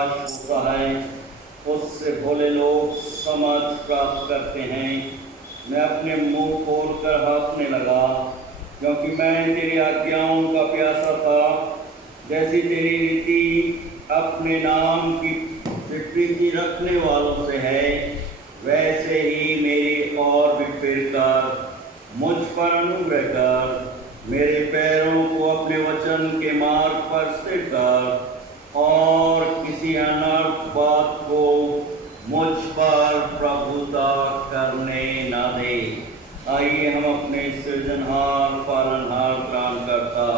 प्रकाश होता है, उससे भोले लोग समझ प्राप्त करते हैं। मैं अपने मुंह खोलकर हंसने लगा, क्योंकि मैं तेरी आज्ञाओं का प्यासा था। जैसी तेरी रीति अपने नाम की प्रीति रखने वालों से है, वैसे ही मेरी और भी फिर कर मुझ पर अनुग्रह कर। मेरे पैरों को अपने वचन के मार्ग पर स्थिर कर और किसी अनर्थ बात को मुझ पर प्रभुता करने न दे। आइए हम अपने सृजनहार पालनहार त्राणकर्ता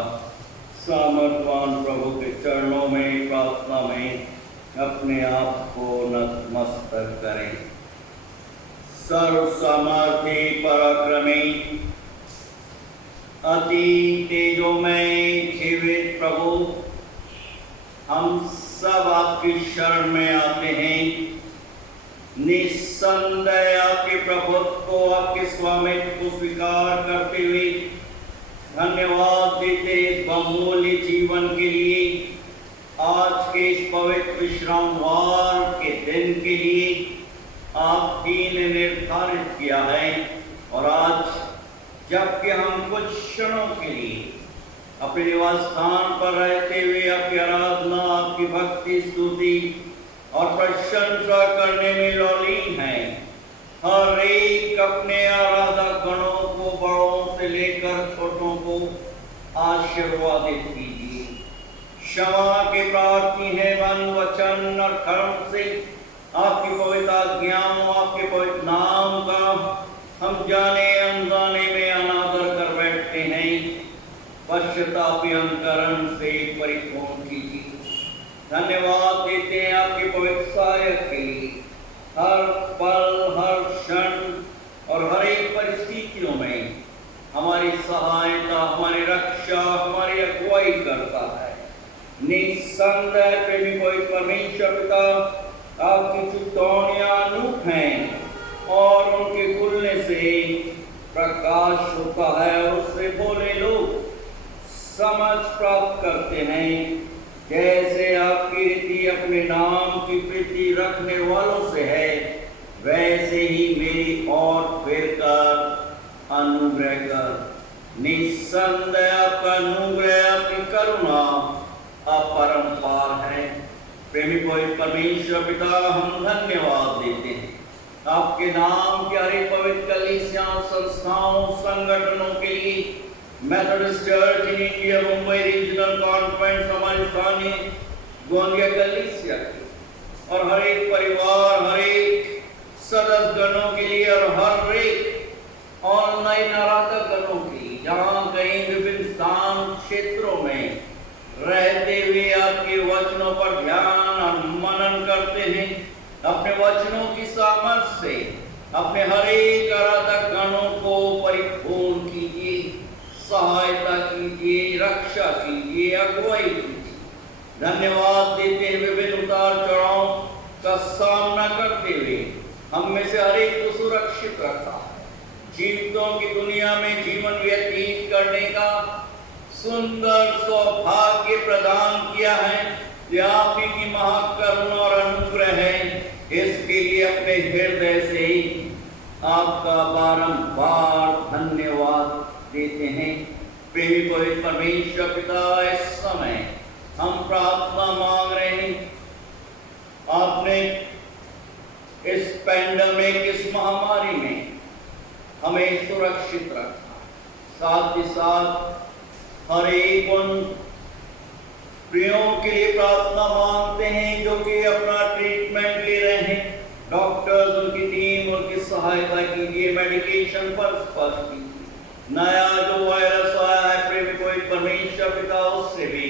सामर्थवान प्रभु के चरणों में प्रार्थना में अपने आप को नतमस्तक करें। सर्व सामर्थी पराक्रमी अति तेजोमय जीवित प्रभु, हम सब आपकी शरण में आते हैं। निस्संदेह आपके प्रभुत्व को, आपके स्वामित्व को स्वीकार करते हुए धन्यवाद देते इस बहुमूल्य जीवन के लिए, आज के इस पवित्र विश्रामवार के दिन के लिए आपने निर्धारित किया है। और आज जबकि हम कुछ क्षणों के लिए अपने निवास स्थान पर रहते हुए आपकी आराधना, आपकी भक्ति, स्तुति और प्रशंसा करने में लौलीन हैं, हर एक अपने आराधक गणों को बड़ों से लेकर छोटों को आशीर्वादित कीजिए। क्षमा के प्रार्थी है मन, वचन और कर्म से आपकी पवित्र आज्ञाओं, आपके पवित्र नाम का हम जाने अनजाने में अनादर कर बैठते हैं। पश्चातापी अंतरण से परिपूर्ण कीजिए। धन्यवाद देते हैं आपके पवित्र सहायक के लिए। हर पल, हर क्षण और हर एक परिस्थितियों में हमारी सहायता, हमारी रक्षा, हमारी अगुवाई करता है। निस्संदेह प्रेमी पवित्र परमेश्वर पिता, आपकी चितौनियां अनूठ हैं और उनके खुलने से प्रकाश होता है और उससे भोले लोग समझ प्राप्त करते हैं। जैसे आपकी रीति अपने नाम की प्रीति रखने वालों से है, वैसे ही मेरी और फिर कर अनुग्रह कर। निस्संदेह आपका अनुग्रह, आपकी करुणा अपरंपार है। प्रेमी पवित्र परमेश्वर पिता, हम धन्यवाद देते हैं आपके नाम के हर पवित्र कलीसिया, संस्थाओं, संगठनों के लिए। Methodist church in India Mumbai regional conference, हमारे स्थानीय गोंदिया कलीसिया की, और हर एक परिवार, हर एक सदस्य गणों के लिए और हर एक ऑनलाइन आराधक गणों के लिए, जहाँ कहीं विभिन्न स्थान क्षेत्रों में रहते हुए आपके वचनों पर ध्यान और मनन करते हैं। अपने वचनों की सामर्थ्य से अपने हर एक आराधक गणों को परिपूर्ण कीजिए, सहायता कीजिए, रक्षा कीजिए, अगुवाई कीजिए। धन्यवाद देते हैं विभिन्न उतार चढ़ाव का सामना करते हुए हम में से हर एक को सुरक्षित रखा है। जीवितों की दुनिया में जीवन व्यतीत करने का सुंदर सौभाग्य प्रदान किया है। यह आप ही की महाकरुणा और अनुग्रह है। इसके लिए अपने हृदय से आपका बारंबार धन्यवाद देते हैं। प्रेमी पवित्र परमेश्वर पिता, इस समय हम प्रार्थना मांग रहे हैं। आपने इस पैंडेमिक, इस महामारी में हमें सुरक्षित रखा, साथ ही साथ हर एक उन प्रियों के लिए प्रार्थना मांगते हैं जो कि अपना ट्रीटमेंट ले रहे हैं। डॉक्टर्स, उनकी टीम, उनकी सहायता कीजिए, मेडिकेशन पर स्पर्श कीजिए। नया जो वायरस आया है, प्रेमी पवित्र परमेश्वर पिता, उससे भी,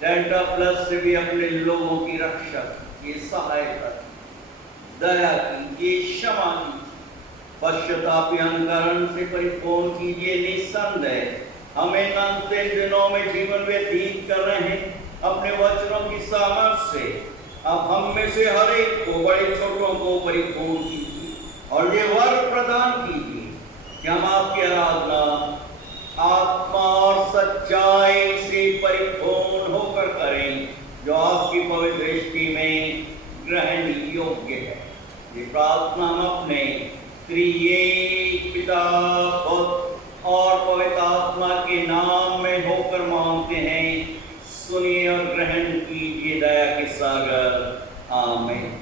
डेल्टा प्लस से भी अपने लोगों की रक्षा कीजिए, सहायता कीजिए, दया कीजिए, क्षमा कीजिए, पश्चातापी अंतरण से परिपूर्ण कीजिए। निस्संदेह हमें अंतिम दिनों में जीवन व्यतीत कर रहे हैं। अपने वचनों की सामर्थ्य से अब हम में से हर एक को, बड़े छोटों को परिपूर्ण कीजिए और ये वर प्रदान कीजिए कि हम आपकी आराधना आत्मा और सच्चाई से परिपूर्ण होकर करें, जो आपकी पवित्र दृष्टि में ये प्रार्थना हम अपने त्रिएक पिता, पुत्र और पवित्र आत्मा के नाम में होकर मांगते हैं। सुनिए और ग्रहण कीजिए दया के सागर। आमीन।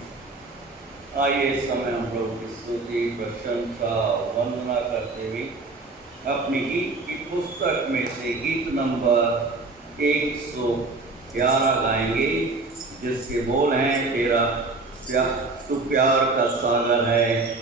आइए इस समय हम लोग की स्तुति, प्रशंसा, वंदना करते हुए अपनी गीत की पुस्तक में से गीत नंबर 111 गाएंगे, जिसके बोल हैं, तेरा तू प्यार का सागर है,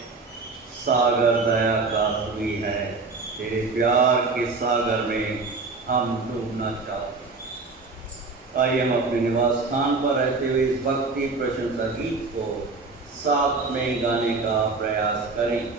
सागर दया का तू ही है, तेरे प्यार के सागर में हम डूबना चाहते हैं। आइए हम अपने निवास स्थान पर रहते हुए इस भक्ति प्रशंसा गीत को साथ में गाने का प्रयास करें।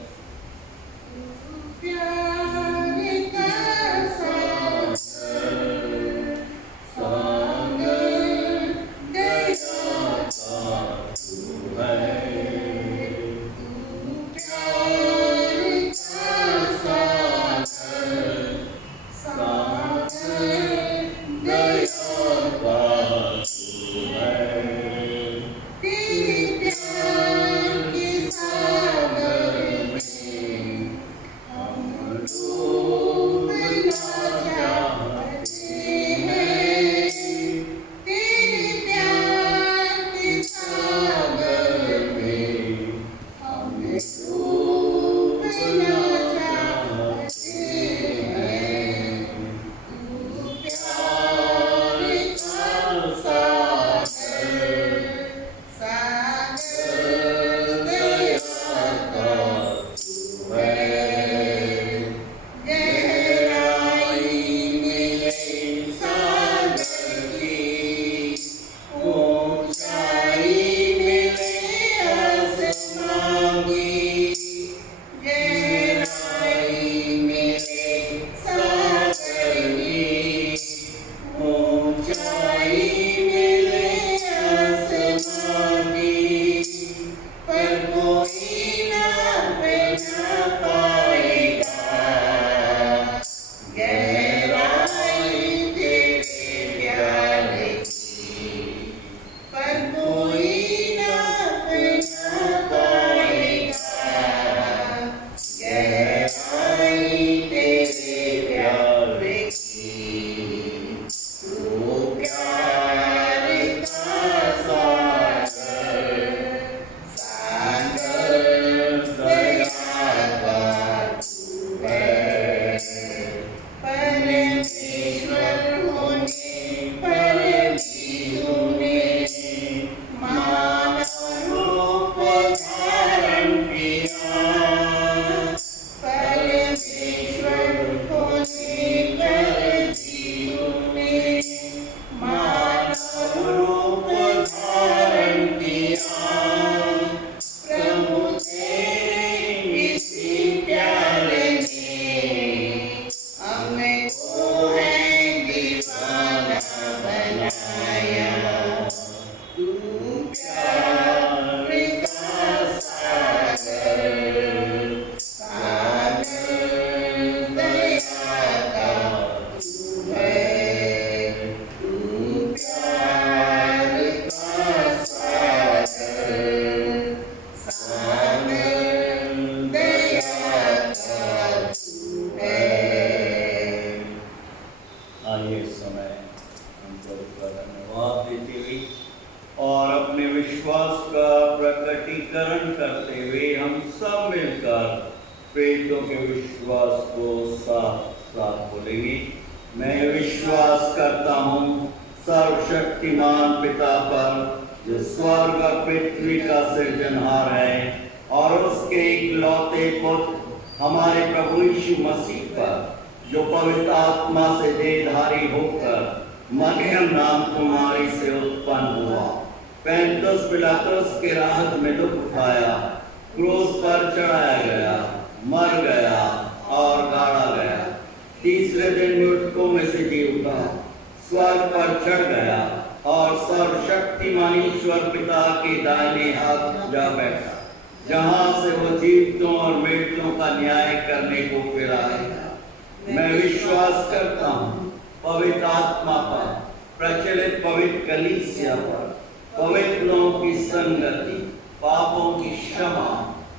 पापों की क्षमा,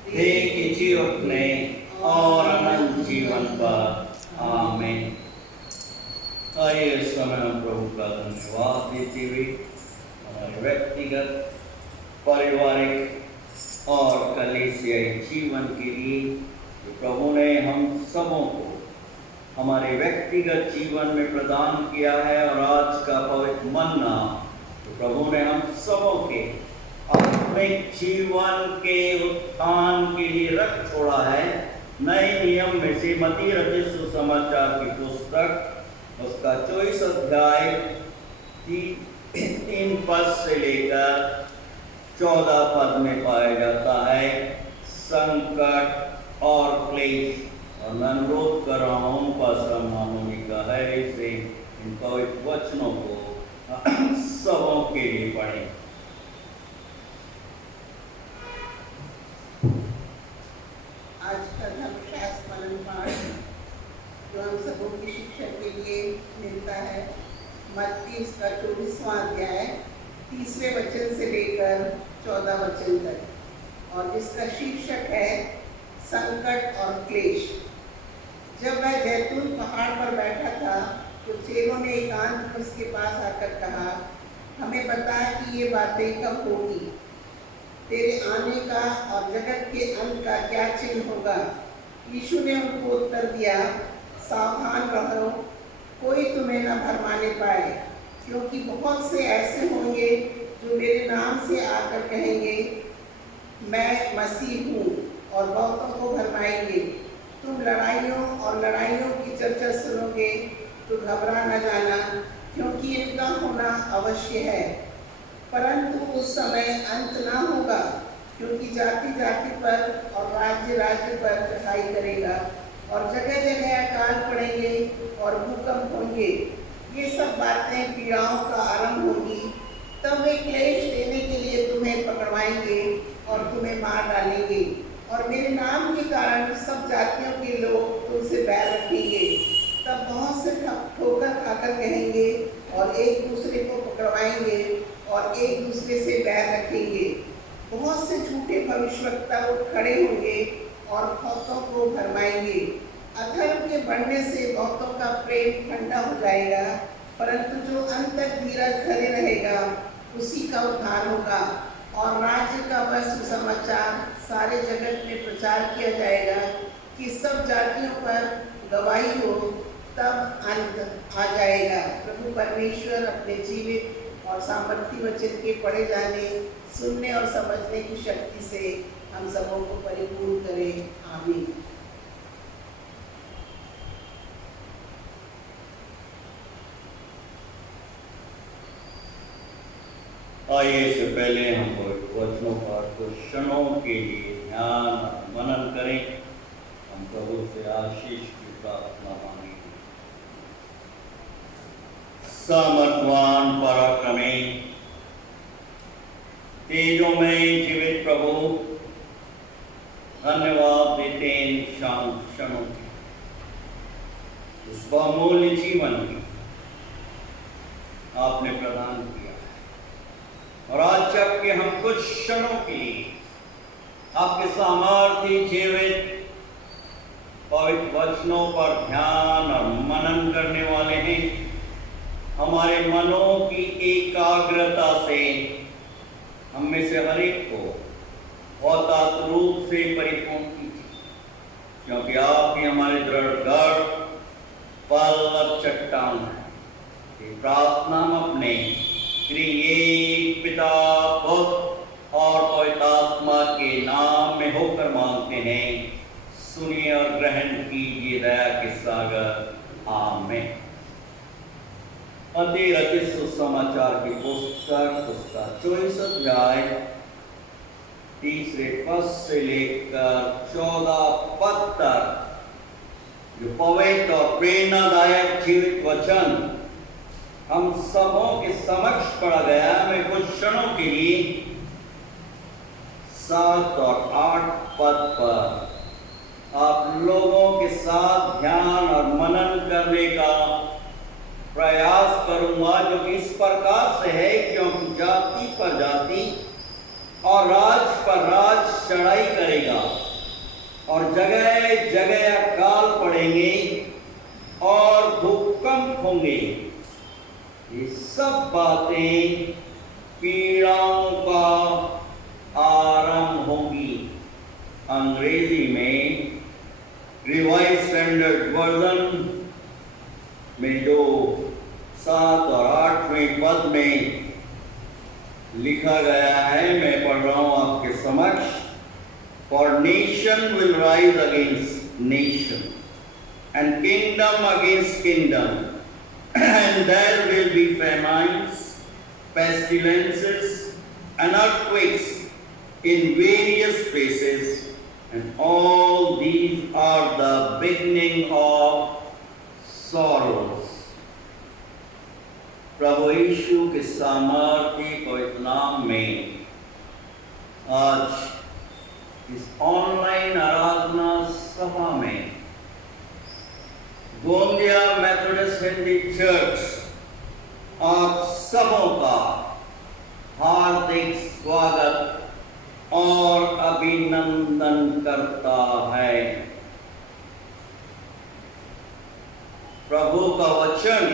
देह के जीवने और अनंत जीवन पर। आमीन। आइए इस समय हम प्रभु का धन्यवाद देते हुए हमारे व्यक्तिगत, पारिवारिक और कलीसियाई जीवन के लिए जो प्रभु ने हम सबों को हमारे व्यक्तिगत जीवन में प्रदान किया है, और आज का पवित्र मन्ना तो प्रभु ने हम सबों के आत्मिक जीवन के उत्थान के लिए रख छोड़ा है। नए नियम में से मत्ती रचित सुसमाचार की पुस्तक उसका 24 अध्याय 3 पद से लेकर 14 पद में पाया जाता है संकट और क्लेश। और मैं अनुरोध कर रहा हूँ पास्टर मामूली का है से इन पवित्र वचनों को सबों के लिए पढ़ें। आज का धर्मशास्त्र मनन पाठ जो हम सबों की शिक्षा के लिए मिलता है, मत्ती उसका 24वां अध्याय 30वें वचन से लेकर 14 वचन तक, और इसका शीर्षक है संकट और क्लेश। जब वह जैतून पहाड़ पर बैठा था तो चेलों ने एकांत में उसके पास आकर कहा, हमें बता कि ये बातें कब होगी, तेरे आने का और जगत के अंत का क्या चिन्ह होगा। यीशु ने उनको उत्तर दिया, सावधान रहो, कोई तुम्हें न भरमाने पाए, क्योंकि बहुत से ऐसे होंगे जो मेरे नाम से आकर कहेंगे मैं मसीह हूँ, और बहुतों को भरमाएंगे। तुम लड़ाइयों की चर्चा सुनोगे तो घबरा न जाना, क्योंकि इनका होना अवश्य है, परंतु उस समय अंत ना होगा, क्योंकि जाति जाति पर और राज्य राज्य पर चढ़ाई करेगा, और जगह जगह अकाल पड़ेंगे और भूकंप होंगे। ये सब बातें पीड़ाओं का आरंभ होगी। तब वे क्लेश देने के लिए तुम्हें पकड़वाएंगे और तुम्हें मार डालेंगे, और मेरे नाम के कारण सब जातियों के लोग तुमसे बैर रखेंगे। तब बहुत से ठोकर खाकर कहेंगे और एक दूसरे को पकड़वाएंगे और एक दूसरे से बैर रखेंगे। बहुत से झूठे भविष्यवक्ता खड़े होंगे और बहुतों को भरमाएंगे। अधर्म के बढ़ने से बहुतों का प्रेम ठंडा हो जाएगा, परंतु जो अंत तक धीरज धरे रहेगा उसी का उद्धार होगा। और राज्य का वह सुसमाचार सारे जगत में प्रचार किया जाएगा कि सब जातियों पर गवाही हो, तब अंत आ जाएगा। प्रभु परमेश्वर अपने जीवित और सामर्थी वचन के पढ़े जाने, सुनने और समझने की शक्ति से हम सबों को परिपूर्ण करे। आमीन। आइए इससे पहले हम वचनों पाठ को क्षणों के लिए ध्यान मनन करें। हम प्रभु से आशीष की प्रार्थना मांगेंगे। सामर्थवान पराक्रमी तेजोमय जीवित प्रभु, धन्यवाद देते हैं इन क्षणों की, उस बहुमूल्य जीवन की आपने प्रदान किया। और आज जबकि हम कुछ क्षणों के लिए आपके सामर्थ्य जीवित पवित्र वचनों पर ध्यान और मनन करने वाले हैं, हमारे मनों की एकाग्रता से हम में से हर एक को बहुत रूप से परिपूर्ण कीजिए, क्योंकि आप ही हमारे दृढ़ गढ़, पल और चट्टान है। ये प्रार्थना हम अपने त्रिएक पिता, पुत्र और पवित्र आत्मा के नाम में होकर मांगते हैं। सुनिए और ग्रहण कीजिए दया के सागर। आमीन। मत्ती रचित सुसमाचार की पुस्तक उसका 24 अध्याय 30 पद से लेकर 14 पद तक जो पवित्र और प्रेरणादायक जीवित वचन हम सबों के समक्ष पढ़ा गया। मैं कुछ क्षणों के लिए 7 और 8 पद पर आप लोगों के साथ ध्यान और मनन करने का प्रयास करूंगा, जो कि इस प्रकार से है, क्योंकि जाति पर जाति, और राज पर राज चढ़ाई करेगा और जगह जगह अकाल पड़ेंगे और भूकंप होंगे। ये सब बातें पीड़ाओं का आरंभ होंगी। अंग्रेजी में रिवाइज स्टैंडर्ड वर्जन में जो 7 और 8वें पद में लिखा गया है, मैं पढ़ रहा हूं आपके समक्ष। For nation will rise against nation and kingdom against kingdom, and there will be famines, pestilences, and earthquakes in various places, and all these are the beginning of sorrows. प्रभु यीशु के सामर्थ्य पवित्र नाम में आज इस ऑनलाइन आराधना सभा में गोंदिया मेथोडिस्ट हिंदी चर्च आप सबों का हार्दिक स्वागत और अभिनंदन करता है। प्रभु का वचन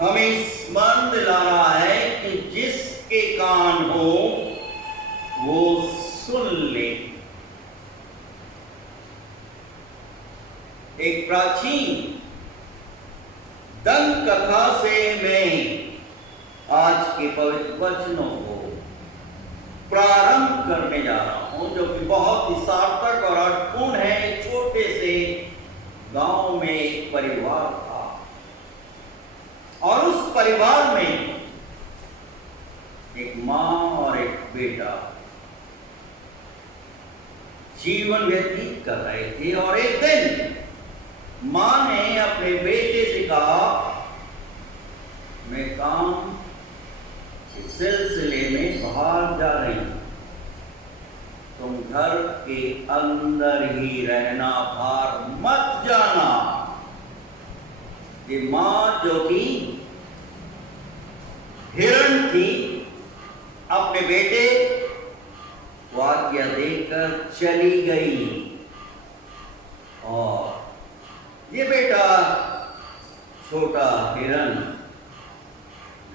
हमें स्मरण दिला रहा है कि जिसके कान हो वो सुन ले। एक प्राचीन दंत कथा से मैं आज के पवित्र वचनों को प्रारंभ करने जा रहा हूं, जो कि बहुत ही सार्थक और अर्थपूर्ण है। एक छोटे से गांव में एक परिवार था और उस परिवार में एक मां और एक बेटा जीवन व्यतीत कर रहे थे। और एक दिन मां ने अपने बेटे से कहा, मैं काम के सिलसिले में बाहर जा रही हूं, तुम घर के अंदर ही रहना, बाहर मत जाना। ये मां जो कि हिरण थी, अपने बेटे को आज्ञा देकर चली गई। और ये बेटा छोटा हिरण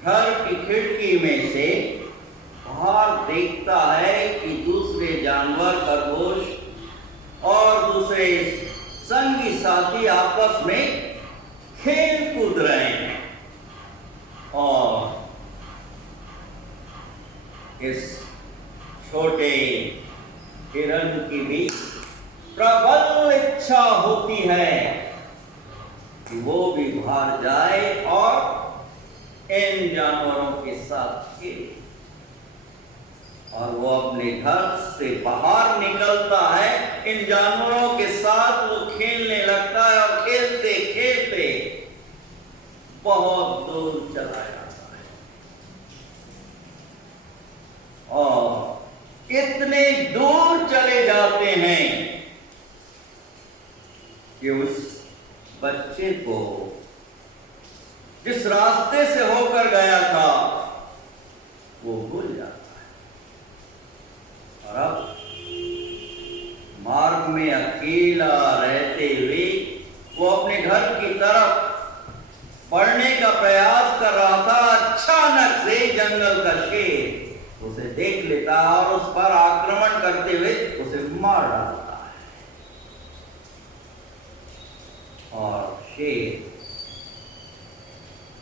घर की खिड़की में से बाहर देखता है कि दूसरे जानवर, खरगोश और दूसरे संगी साथी आपस में खेल कूद रहे हैं। और इस छोटे हिरण की भी प्रबल इच्छा होती है कि वो भी बाहर जाए और इन जानवरों के साथ खेले। और वो अपने घर से बाहर निकलता है, इन जानवरों के साथ वो खेलने लगता है और खेलते खेलते बहुत दूर चला जाता है। और इतने दूर चले जाते हैं कि उस बच्चे को जिस रास्ते से होकर गया था वो भूल जाता है। और अब मार्ग में अकेला रहते हुए वो अपने घर की तरफ बढ़ने का प्रयास कर रहा था। अचानक से जंगल का शेर उसे देख लेता है और उस पर आक्रमण करते हुए उसे मार डालता है। और शेर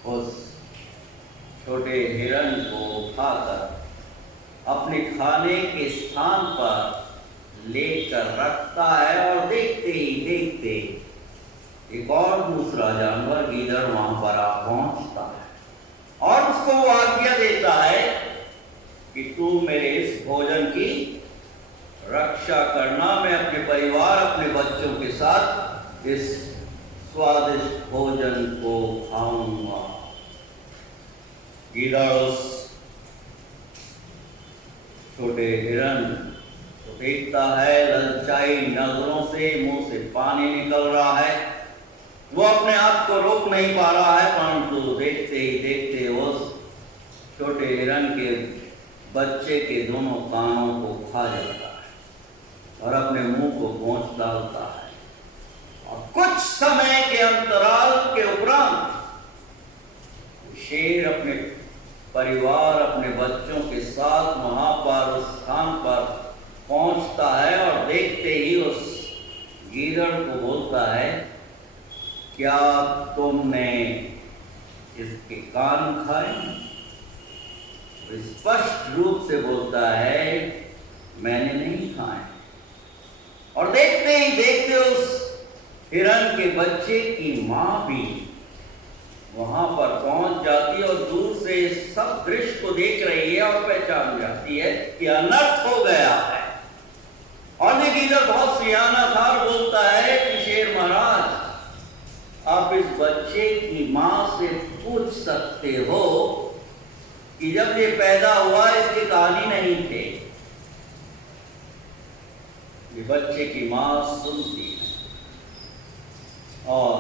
उस छोटे हिरण को उठाकर अपने खाने के स्थान पर लेकर रखता है। और देखते ही देखते एक और दूसरा जानवर गीदड़ वहां पर आ पहुंचता है और उसको वो आज्ञा देता है कि तू मेरे इस भोजन की रक्षा करना, मैं अपने परिवार, अपने बच्चों के साथ इस स्वादिष्ट भोजन को खाऊंगा। गीदड़ उस छोटे हिरण को देखता है, ललचाई नजरों से मुंह से पानी निकल रहा है। वो अपने आप को रोक नहीं पा रहा है, परंतु देखते ही देखते उस छोटे हिरण के बच्चे के दोनों कानों को खा जाता है और अपने मुंह को पहुंच डालता है, और कुछ समय के अंतराल के उपरांत शेर अपने परिवार, अपने बच्चों के साथ वहां पर उस स्थान पर पहुंचता है और देखते ही उस गीदड़ को बोलता है, क्या तुमने इसके कान खाए? स्पष्ट रूप से बोलता है, मैंने नहीं खाए। और देखते ही देखते उस हिरण के बच्चे की मां भी वहां पर पहुंच जाती है और दूर से सब दृश्य को देख रही है और पहचान जाती है कि अनर्थ हो गया है। और ये गीदड़ बहुत सियाना था और बोलता है कि शेर महाराज, आप इस बच्चे की मां से पूछ सकते हो कि जब ये पैदा हुआ इसकी कहानी नहीं थे। ये बच्चे की मां सुनती है और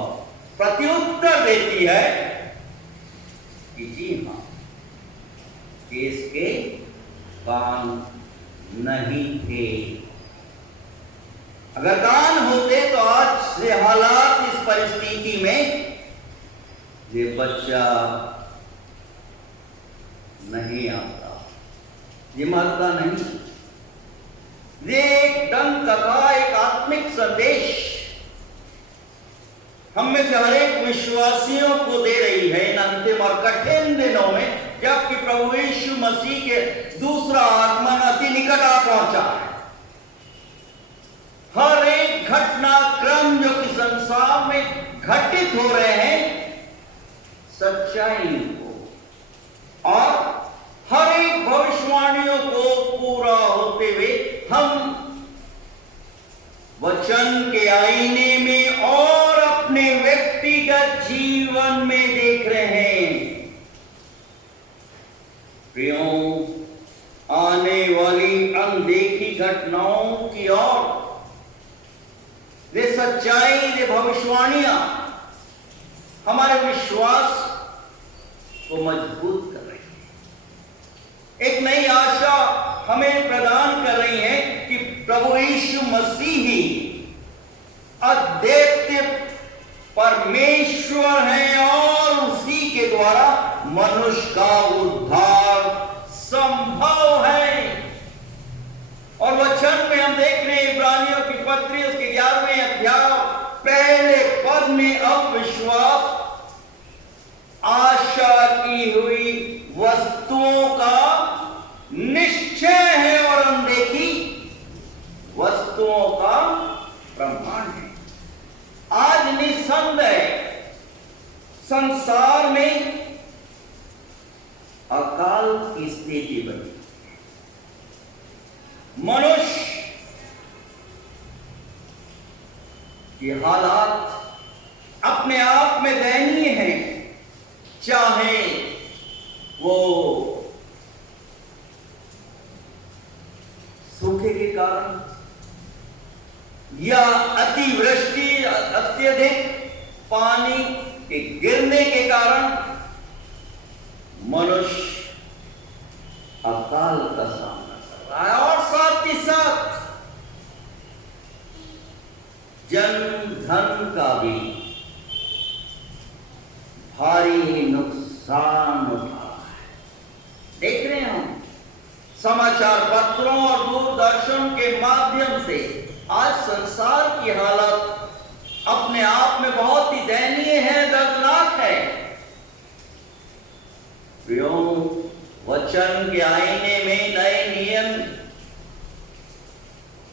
प्रत्युत्तर देती है कि जी हाँ, कि इसके कान नहीं थे। अगर कान होते तो आज से हालात इस परिस्थिति में ये बच्चा नहीं आता, ये मरता नहीं। ये एक दंत कथा, एक आत्मिक संदेश हम में से हर एक विश्वासियों को दे रही है इन अंतिम और कठिन दिनों में, जबकि प्रभु यीशु मसीह के दूसरा आगमन अति निकट आ पहुंचा है। हर एक घटनाक्रम जो कि संसार में घटित हो रहे हैं, सच्चाई को और हर एक भविष्यवाणियों को पूरा होते हुए हम वचन के आईने में और अपने व्यक्तिगत जीवन में देख रहे हैं। प्रियों, आने वाली अनदेखी घटनाओं की ओर वे सच्चाई, वे भविष्यवाणियां हमारे विश्वास को मजबूत कर रही है, एक नई आशा हमें प्रदान कर रही है कि प्रभु यीशु मसीह ही अद्वितीय परमेश्वर हैं और उसी के द्वारा मनुष्य का उद्धार संभव है। और वचन में हम देख रहे हैं इब्रानियों की पत्री उसके 11वें अध्याय पहले पद में अविश्वास, आशा की हुई वस्तुओं का निश्चय है और अनदेखी वस्तुओं का प्रमाण है। आज निसंदेह संसार में अकाल की स्थिति बनी। मनुष्य के हालात अपने आप में दयनीय हैं, चाहे वो सूखे के कारण या अतिवृष्टि, अत्यधिक पानी के गिरने के कारण मनुष्य अकाल का सामना कर रहा है। और साथ ही साथ जन धन का भी भारी नुकसान उठा है। देख रहे हैं हम समाचार पत्रों और दूरदर्शन के माध्यम से आज संसार की हालत अपने आप में बहुत ही दयनीय है, दर्दनाक है। वचन के आईने में नए नियम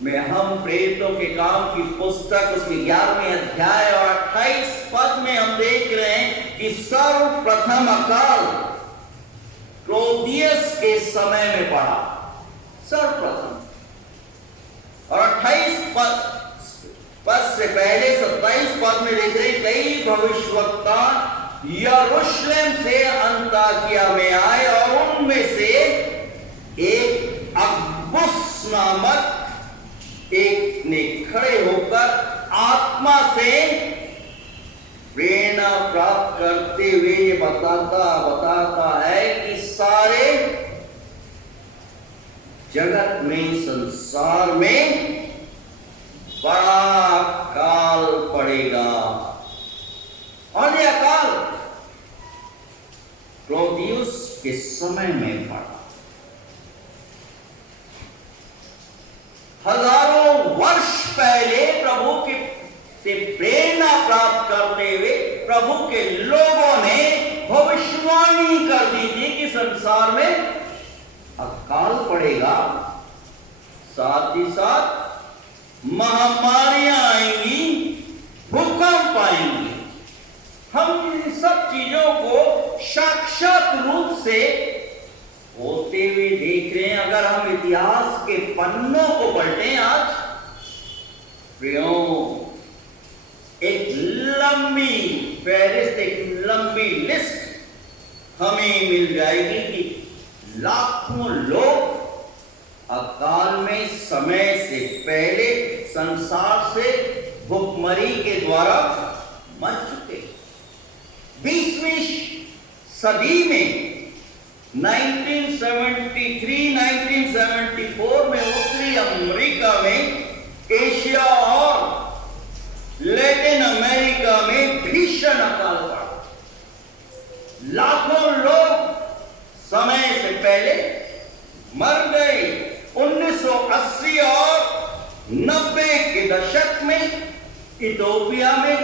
में हम प्रेरितों के काम की पुस्तक उसके 11वें अध्याय और 28 पद में हम देख रहे हैं कि सर्वप्रथम अकाल क्लोदियस के समय में पड़ा, सर्वप्रथम। और 28 पद से पहले 27 पद में देख रहे कई भविष्यवक्ता यरूशलेम से अंताकिया में आए और उनमें से एक अगबुस नामक एक ने खड़े होकर आत्मा से प्रेरणा प्राप्त करते हुए ये बताता है कि सारे जगत में, संसार में बड़ा काल पड़ेगा। और यह काल क्लौदियुस के समय में पड़ा। हजारों वर्ष पहले प्रभु की से प्रेरणा प्राप्त करते हुए प्रभु के लोगों ने भविष्यवाणी कर दी थी कि संसार में अकाल पड़ेगा, साथ ही साथ महामारियां आएंगी, भूकंप आएंगे। हम इन सब चीजों को साक्षात रूप से होते हुए देख रहे हैं। अगर हम इतिहास के पन्नों को पलटें आज, प्रियो, एक लंबी फहरिस्त, एक लंबी लिस्ट हमें मिल जाएगी कि लाखों लोग अकाल में समय से पहले संसार से भुखमरी के द्वारा मर चुके। 20वीं सदी में 1973, 1974 में उत्तरी अमेरिका में, एशिया और लैटिन अमेरिका में भीषण अकाल पड़ा। लाखों लोग समय से पहले मर गए। 1980 और 90 के दशक में इथियोपिया में,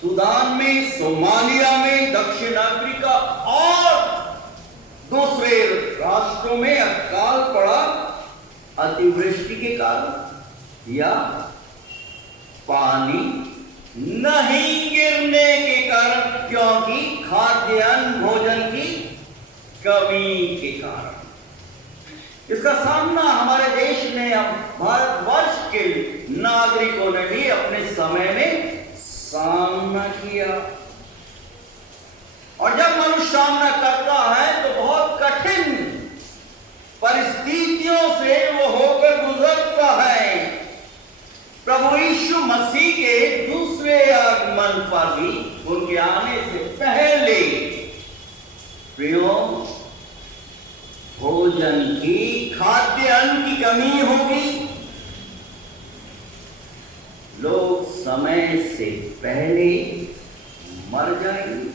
सूडान में, सोमालिया में, दक्षिण अफ्रीका और दूसरे राष्ट्रों में अकाल पड़ा अतिवृष्टि के कारण या पानी नहीं गिरने के कारण, क्योंकि खाद्यान्न भोजन की कमी के कारण। इसका सामना हमारे देश ने, भारतवर्ष के नागरिकों ने भी अपने समय में सामना किया। और जब मनुष्य सामना करता है तो बहुत कठिन परिस्थितियों से वो होकर गुजरता है। प्रभु यीशु मसीह के दूसरे आगमन पर भी, उनके आने से पहले, प्रियो, भोजन की, खाद्यान्न की कमी होगी। लोग समय से पहले मर जाएंगे।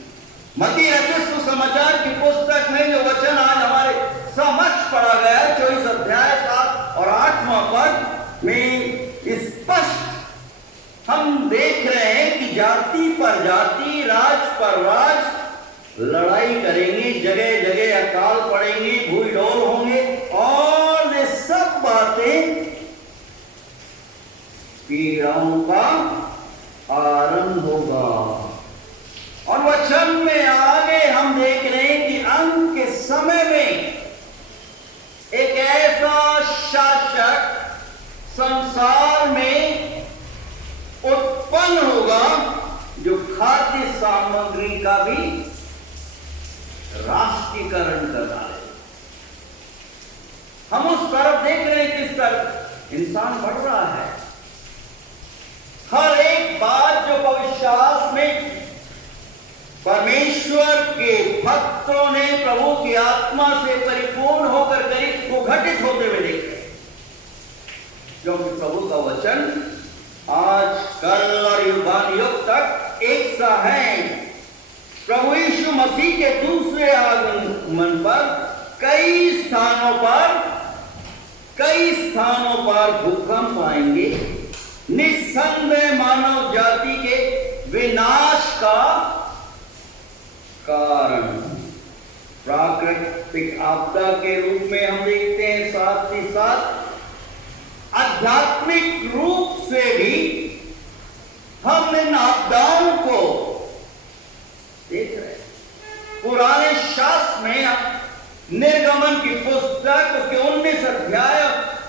मत्ती रचित सुसमाचार की पुस्तक में जो वचन आज हमारे समक्ष पढ़ा गया है, 24 अध्याय 7 और 8वां पद में स्पष्ट हम देख रहे हैं कि जाति पर जाति, राज पर राज लड़ाई करेंगे, जगह जगह अकाल पड़ेंगे, भूई ढोल होंगे और ये सब बातें पीड़ाओं का आरंभ होगा। और वचन में आगे हम देख रहे हैं कि अंत के समय में एक ऐसा शासक संसार में उत्पन्न होगा जो खाद्य सामग्री का भी राष्ट्रीयकरण कर डाले। हम उस तरफ देख रहे हैं, किस तरफ इंसान बढ़ रहा है। हर एक बात जो भविष्यवाणी में परमेश्वर के भक्तों ने प्रभु की आत्मा से परिपूर्ण होकर करीब को घटित होते हुए देखे, क्योंकि प्रभु का वचन आज, कल और युगान युग तक एक सा है। प्रभु यीशु मसीह के दूसरे आगमन पर कई स्थानों पर भूकंप आएंगे, निस्संदेह मानव जाति के विनाश का कारण। प्राकृतिक आपदा के रूप में हम देखते हैं, साथ ही साथ आध्यात्मिक रूप से भी हम इन आपदाओं को देख रहे हैं। पुराने शास्त्र में निर्गमन की पुस्तक उसके 19 अध्याय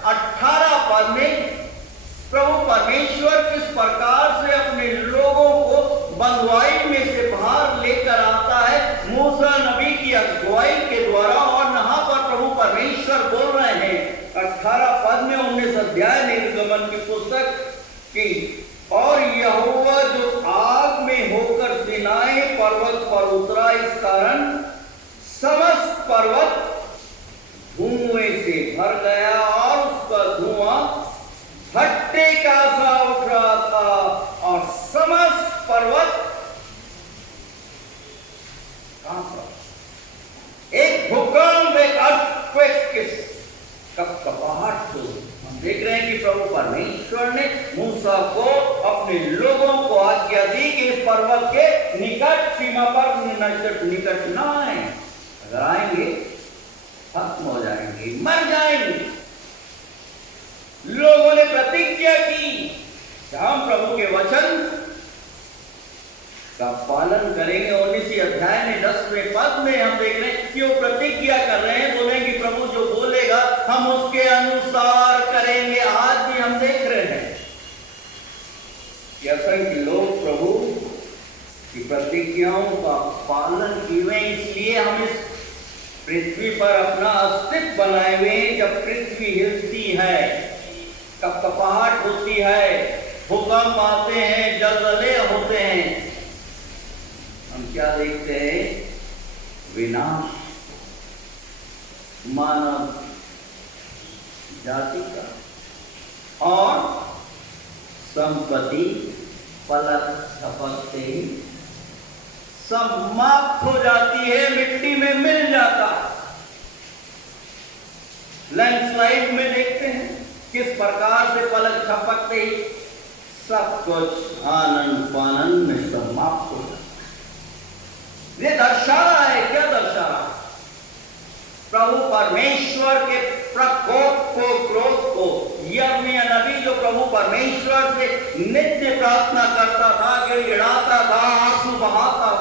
18 पद में प्रभु परमेश्वर किस प्रकार से अपने लोगों को बंधुआई में से बाहर लेकर आता है मूसा नबी की अगुवाई के द्वारा। और यहाँ पर प्रभु परमेश्वर बोल रहे हैं 18 पद में 19 अध्याय निर्गमन की पुस्तक की, और यहोवा जो आग में होकर सिनाई पर्वत पर उतरा, इस कारण समस्त पर्वत धुएं से भर गया और उसका धुआं भट्टे का सा उठ रहा था और समस्त पर्वत कांप रहा। एक भूकंप, एक अर्थक्वेक का कपाहट हम देख रहे हैं कि प्रभु परमेश्वर ने मूसा को, अपने लोगों को आज्ञा दी कि इस पर्वत के निकट सीमा पर निकट ना आए। अगर आएंगे खत्म हो जाएंगे, मर जाएंगे। लोगों ने प्रतिज्ञा की कि हम प्रभु के वचन का पालन करेंगे। 19 अध्याय में 10वें पद में हम देख रहे हैं कि वो प्रतिज्ञा कर रहे हैं, बोलेंगे प्रभु जो बोलेगा हम उसके अनुसार करेंगे। आज भी हम देख रहे हैं कि असंख्य लोग प्रभु की प्रतिज्ञाओं का पालन किए हुए, इसलिए हम इस पृथ्वी पर अपना अस्तित्व बनाए हुए हैं। जब पृथ्वी हिलती है, कपकपाहट होती है, भूकंप आते हैं, जलजले होते हैं, हम क्या देखते हैं? विनाश मानव जाति का और संपत्ति पलक झपकते ही समाप्त हो जाती है, मिट्टी में मिल जाता है। लैंडस्लाइड में देखते हैं किस प्रकार से पलक झपकते ही सब कुछ आनंद पानंद में समाप्त हो जाता है। ये दर्शा रहा है, क्या दर्शा रहा है? प्रभु परमेश्वर के प्रकोप को, क्रोध को। यिर्मयाह नबी जो प्रभु परमेश्वर से नित्य प्रार्थना करता था, गिड़गिड़ाता था, आंसू बहाता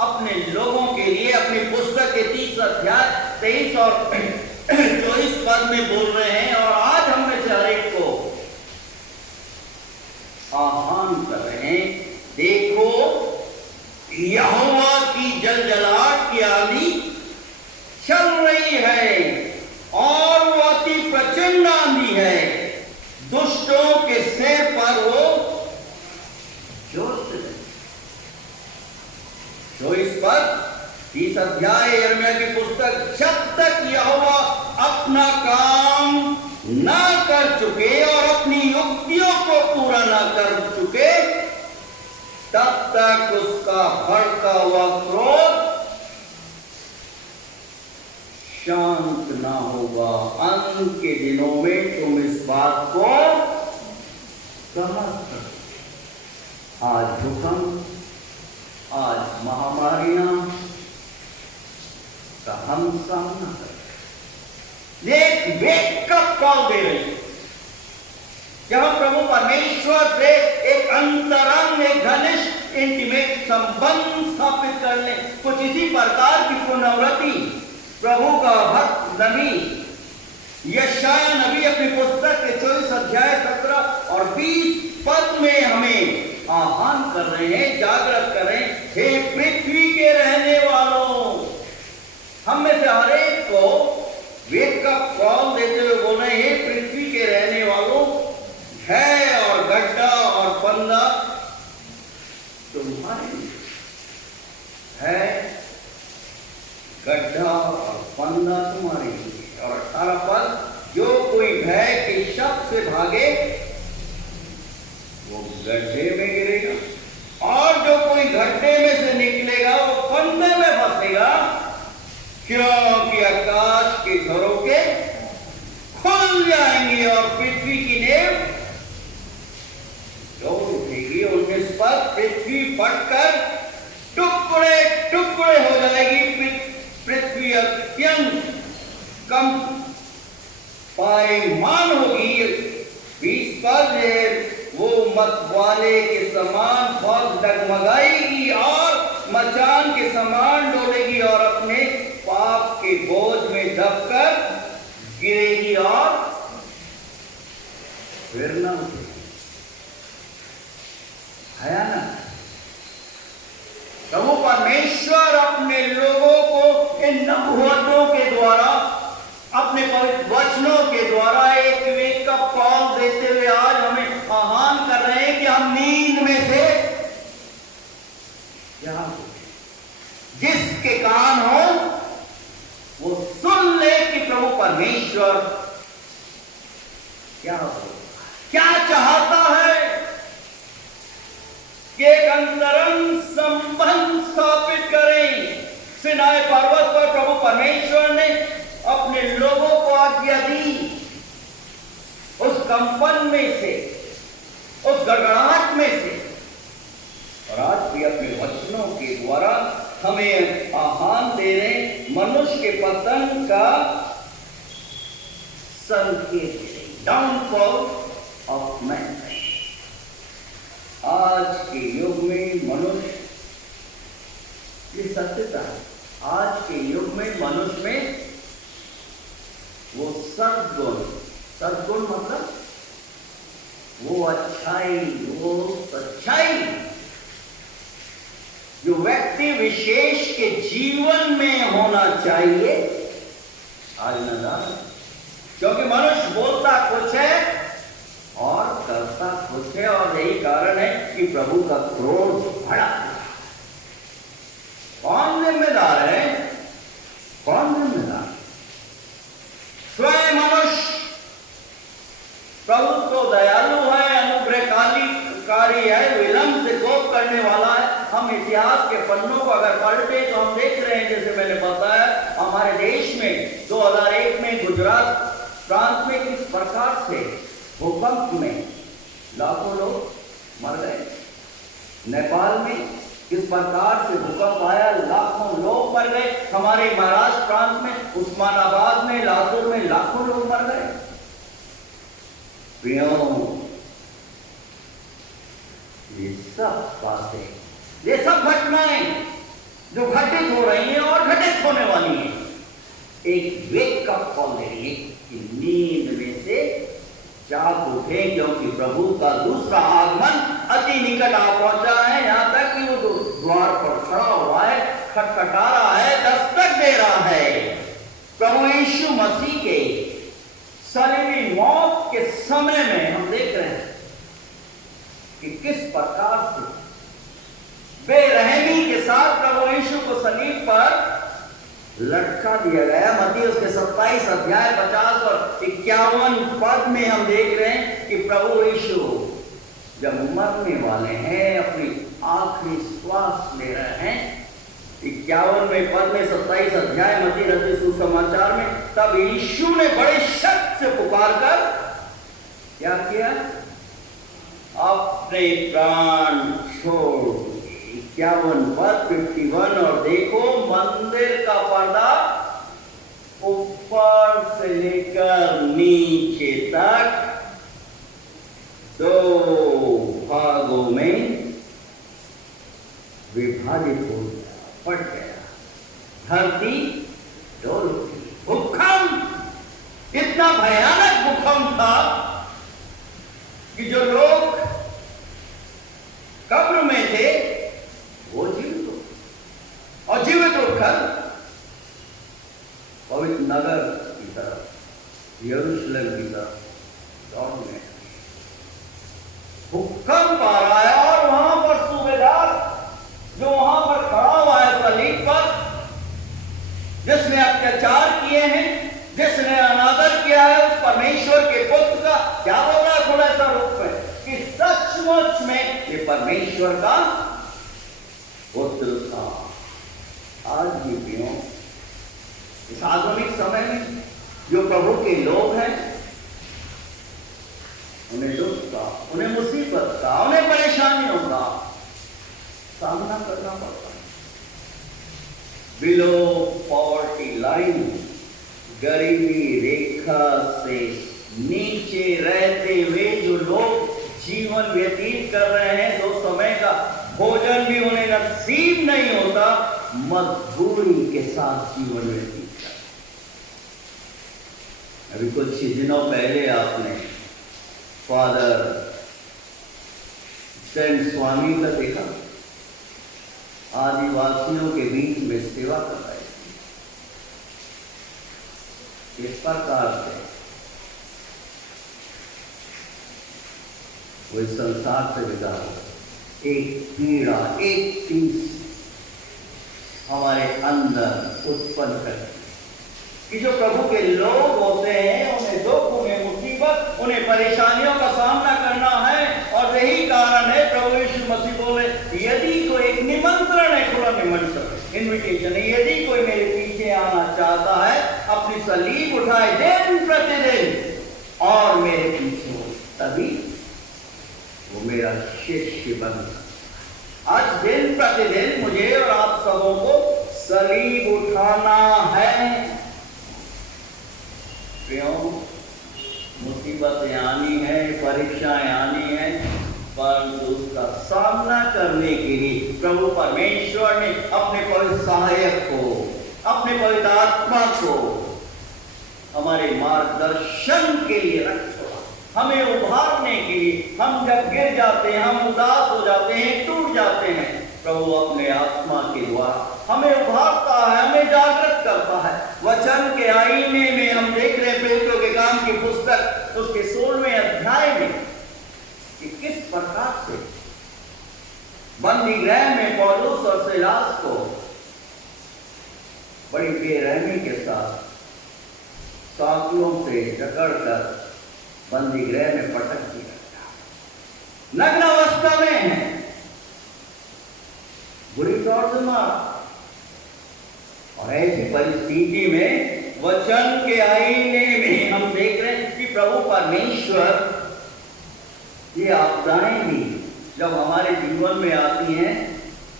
अपने लोगों के लिए, अपनी पुस्तक के 30 अध्याय 23 और 24 पद में बोल रहे हैं। और आज हम में से हर एक को आह्वान कर रहे हैं, देखो यहोवा की जलजलाहट की आंधी चल रही है और वो अति प्रचंड आंधी है, दुष्टों के सिर पर वो जोर से। 24 पद 30 अध्याय यिर्मयाह की पुस्तक, जब तक यहोवा अपना काम ना कर चुके और अपनी युक्तियों को पूरा ना कर चुके, तब तक उसका भड़का हुआ क्रोध शांत ना होगा। अंत के दिनों में तुम इस बात को समझ सकते। आज भूकंप, आज महामारियां का हम सामना कर एक वेक अप कॉल दे रहे हैं। जब हम प्रभु परमेश्वर से एक अंतरंग, एक घनिष्ठ इंटीमेट संबंध स्थापित कर लें, कुछ इसी प्रकार की पुनरावृत्ति प्रभु का भक्त नबी यशायाह नबी अपनी पुस्तक के 24 अध्याय 17 और 20 पद में हमें आह्वान कर रहे हैं, जागृत कर रहे हैं। हे पृथ्वी के रहने वालों, हम में से हर एक को वेद का कॉल देते हुए बोल रहे हैं, हे पृथ्वी के रहने वालों, है और गड्ढा और फंदा तुम्हारे लिए है, गड्ढा और फंदा तुम्हारे लिए। और 18 पद, जो कोई भय के शब्द से भागे वो गड्ढे में गिरेगा और जो कोई गड्ढे में से निकलेगा वो फंदे में फंसेगा, क्योंकि आकाश के झरोखे खुल जाएंगे और पृथ्वी की नींव डोल उठेगी। 19 पद, पृथ्वी फटकर टुकड़े टुकड़े हो जाएगी, पृथ्वी अत्यंत कम पायमान होगी। 20 पद, वो मतवाले के समान बहुत डगमगाएगी और मचान के समान डोलेगी और अपने पाप के बोझ में दबकर गिरेगी और फिर न उठेगी। भयानक। प्रभु परमेश्वर अपने लोगों को इन नबूवतों के द्वारा, अपने पवित्र वचनों के द्वारा एक वेक का कॉल देते हुए आज हमें आह्वान कर रहे हैं कि हम नींद में से जिसके कान हो वो सुन ले कि प्रभु परमेश्वर परमेश्वर क्या चाहता है कि एक अंतरंग संबंध स्थापित करें। सिनाई पर्वत पर प्रभु परमेश्वर ने अपने लोगों को आज्ञा दी, उस कंपन में से, उस गड़गड़ाहट में से, और आज भी अपने वचनों के द्वारा हमें आह्वान दे रहे मनुष्य के पतन का संकेत, डाउनफॉल ऑफ मैन। आज के युग में मनुष्य, ये सत्यता है, आज के युग में मनुष्य में वो सद्गुण मतलब वो अच्छाई, वो सच्चाई जो व्यक्ति विशेष के जीवन में होना चाहिए, आज नजर। क्योंकि मनुष्य बोलता कुछ है और करता कुछ है, और यही कारण है कि प्रभु का क्रोध बढ़ा। कौन जिम्मेदार है? कौन जिम्मेदार? स्वयं मनुष्य। प्रभु तो दयालु है, अनुग्रहकारी है, विलंब से कोप करने वाला है। हम इतिहास के पन्नों को अगर पलटे तो हम देख रहे हैं, जैसे मैंने बताया, हमारे देश में 2001 में गुजरात प्रांत में किस प्रकार से भूकंप में लाखों लोग मर गए। नेपाल में किस प्रकार से भूकंप आया, लाखों लोग मर गए। हमारे महाराष्ट्र प्रांत में, उस्मानाबाद में, लातूर में लाखों लोग मर गए। ये सब बातें, ये सब घटनाएं जो घटित हो रही हैं और घटित होने वाली हैं, एक वेकअप कॉल दे रही है कि नींद में से जाग उठे, क्योंकि प्रभु का दूसरा आगमन अति निकट आ पहुंचा है। यहां तक कि वो द्वार पर खड़ा हुआ है, खटखटा रहा है, दस्तक दे रहा है। प्रभु यीशु मसीह के सलीबी मौत के समय में हम देख रहे हैं कि किस प्रकार से बेरहमी के साथ प्रभु यीशु को सलीब पर लटका दिया गया। मत्ती उसके 27 अध्याय 50 और 51 पद में हम देख रहे हैं कि प्रभु यीशु जब मरने वाले हैं, अपनी आखिरी श्वास ले रहे हैं, 51वें पद में 27 अध्याय मत्ती रचित सुसमाचार में, तब यीशु ने बड़े शब्द से पुकार कर क्या किया? अपने प्राण छोड़। 51 पद 51, और देखो मंदिर का पर्दा ऊपर से लेकर नीचे तक 2 भागों में विभाजित हो गया, फट गया, धरती डोल उठी। भूकंप, इतना भयानक भूकंप था कि जो लोग कब्र में थे वो जीवित हो, और जीवित होकर पवित्र नगर की तरफ, यरूशलेम की तरफ दौड़ गए। भूकंप आ रहा है और वहां पर सूबेदार जो वहां पर खड़ा हुआ है सलीब पर, जिसने अत्याचार किए हैं, जिसने अनादर किया है उस परमेश्वर के पुत्र का, क्या बोल रहा है खुदा ऐसा रूप में कि सचमुच में ये परमेश्वर का पुत्र था। आज भी क्यों इस आधुनिक समय में जो प्रभु के लोग हैं, उन्हें दुख का, उन्हें मुसीबत का, उन्हें परेशानियों का सामना करना पड़ता है। बिलो पॉवर्टी लाइन, गरीबी रेखा से नीचे रहते हुए जो लोग जीवन व्यतीत कर रहे हैं, दो समय का भोजन भी उन्हें नसीब नहीं होता, मजबूरी के साथ जीवन व्यतीत कर। अभी कुछ दिनों पहले आपने फादर सेंट स्वामी का देखा, आदिवासियों के बीच में सेवा कर रहे थे। इस प्रकार से वो इस संसार से विदा हो, एक पीड़ा, एक चीज हमारे अंदर उत्पन्न करती कि जो प्रभु के लोग होते हैं परेशानियों का सामना करना है। और यही कारण है प्रभु यीशु मसीह बोले, यदि कोई एक निमंत्रण है, खुला निमंत्रण, इनविटेशन है, यदि कोई मेरे पीछे आना चाहता है, अपनी सलीब उठाए दिन प्रतिदिन और मेरे पीछे हो, तभी वो मेरा शिष्य बन सकता। आज दिन प्रतिदिन मुझे और आप सबों को सलीब उठाना है। मुसीबतें आनी है, परीक्षाएं आनी है, परंतु उसका सामना करने के लिए प्रभु परमेश्वर ने अपने पवित्र सहायक को, अपने पवित्र आत्मा को हमारे मार्गदर्शन के लिए रख छोड़ा, हमें उभारने के लिए। हम जब गिर जाते हैं, हम उदास हो जाते हैं, टूट जाते हैं, प्रभु अपने आत्मा के द्वारा हमें उभारता है, हमें जागृत करता है। वचन के आईने में हम देख रहे हैं प्रेरितों के काम की पुस्तक उसके 16वें अध्याय में कि किस प्रकार से बंदी गृह में पौलुस और सीलास को बड़ी बेरहमी के साथ साथियों से जकड़कर बंदी गृह में पटक दिया गया, नग्न अवस्था में है, बुरी तौर से मारा। और ऐसी परिस्थिति में वचन के आईने में हम देख रहे हैं कि प्रभु परमेश्वर ये आपदाएं भी जब हमारे जीवन में आती हैं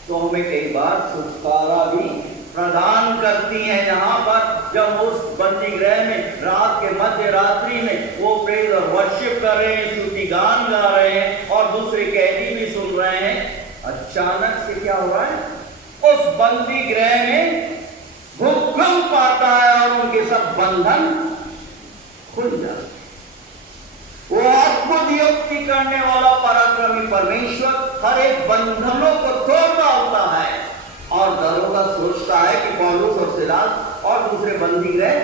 तो हमें कई बार छुटकारा भी प्रदान करती हैं। यहाँ पर जब उस बंदी गृह में रात के मध्य रात्रि में वो प्रेज और वर्शिप कर रहे हैं, स्तुति गान गा रहे हैं और दूसरे कैदी भी सुन रहे हैं, अचानक से क्या हो रहा है, उस बंदी गृह में भूकंप आता है और उनके सब बंधन खुल जाते। वो अद्भुत युक्ति करने वाला पराक्रमी परमेश्वर हर एक बंधनों को तोड़ डालता है। और दरोगा सोचता है कि पौलुस और सीलास और दूसरे बंदी गृह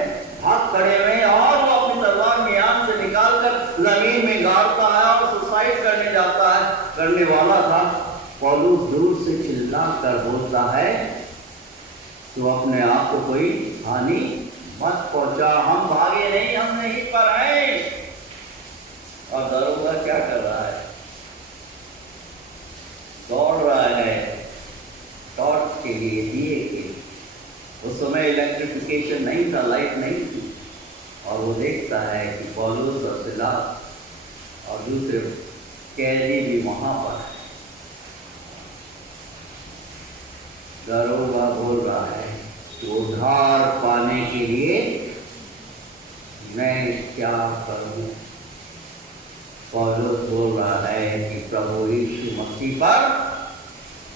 भाग खड़े हुए हैं और वो अपनी तलवार म्यान से निकालकर जमीन में गाड़ता है और सुसाइड करने जाता है, करने वाला था। पौलुस दूर से चिल्ला कर बोलता है, तो अपने आप को कोई हानि मत पहुंचा, हम भागे नहीं, हम यहीं पर हैं। और दरोगा क्या कर रहा है, दौड़ रहा है टॉर्च के लिए, दिए के लिए। उस समय इलेक्ट्रिफिकेशन नहीं था, लाइट नहीं थी, और वो देखता है कि पौलुस और सीलास और दूसरे कैदी भी वहां पर है। दरोगा बोल रहा है कि उद्धार पाने के लिए मैं क्या करूं। पौलुस बोल रहा है कि प्रभु यीशु मसीह पर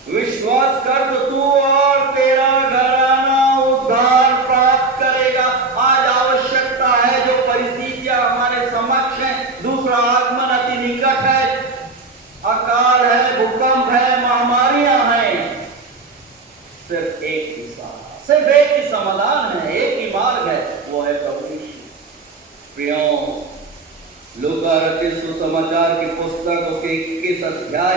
विश्वास कर तो तू और तेरा घराना उद्धार प्राप्त करेगा। आज आवश्यकता है, जो परिस्थितियां हमारे समक्ष हैं, दूसरा आगमन अति निकट है, अकाल है, भूकंप है, महामारियां हैं, सिर्फ एक ही समाधान है, एक ही मार्ग है, वो है प्रभु यीशु। प्रियों, लूका रचित सुसमाचार की पुस्तक उसके 21 अध्याय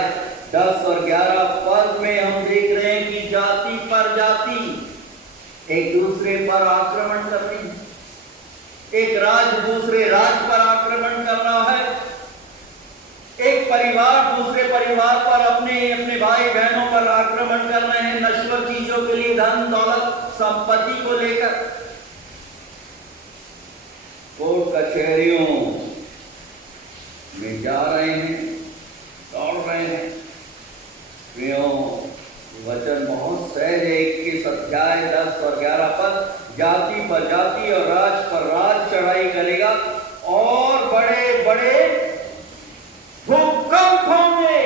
10 और 11 पद में हम देख रहे हैं कि जाति पर जाति एक दूसरे पर आक्रमण कर रही है, एक राज दूसरे राज पर आक्रमण कर रहा है, एक परिवार दूसरे परिवार पर अपने भाई बहनों पर आक्रमण कर रहे हैं, नश्वर चीजों के लिए, धन दौलत संपत्ति को लेकर। कोर्ट कचहरियों में जा रहे हैं, दौड़ रहे हैं। वचन बहुत सहज है, 21 अध्याय 10 और 11 पद, जाति पर जाति और राज पर राज चढ़ाई करेगा और बड़े बड़े भूकंप होंगे।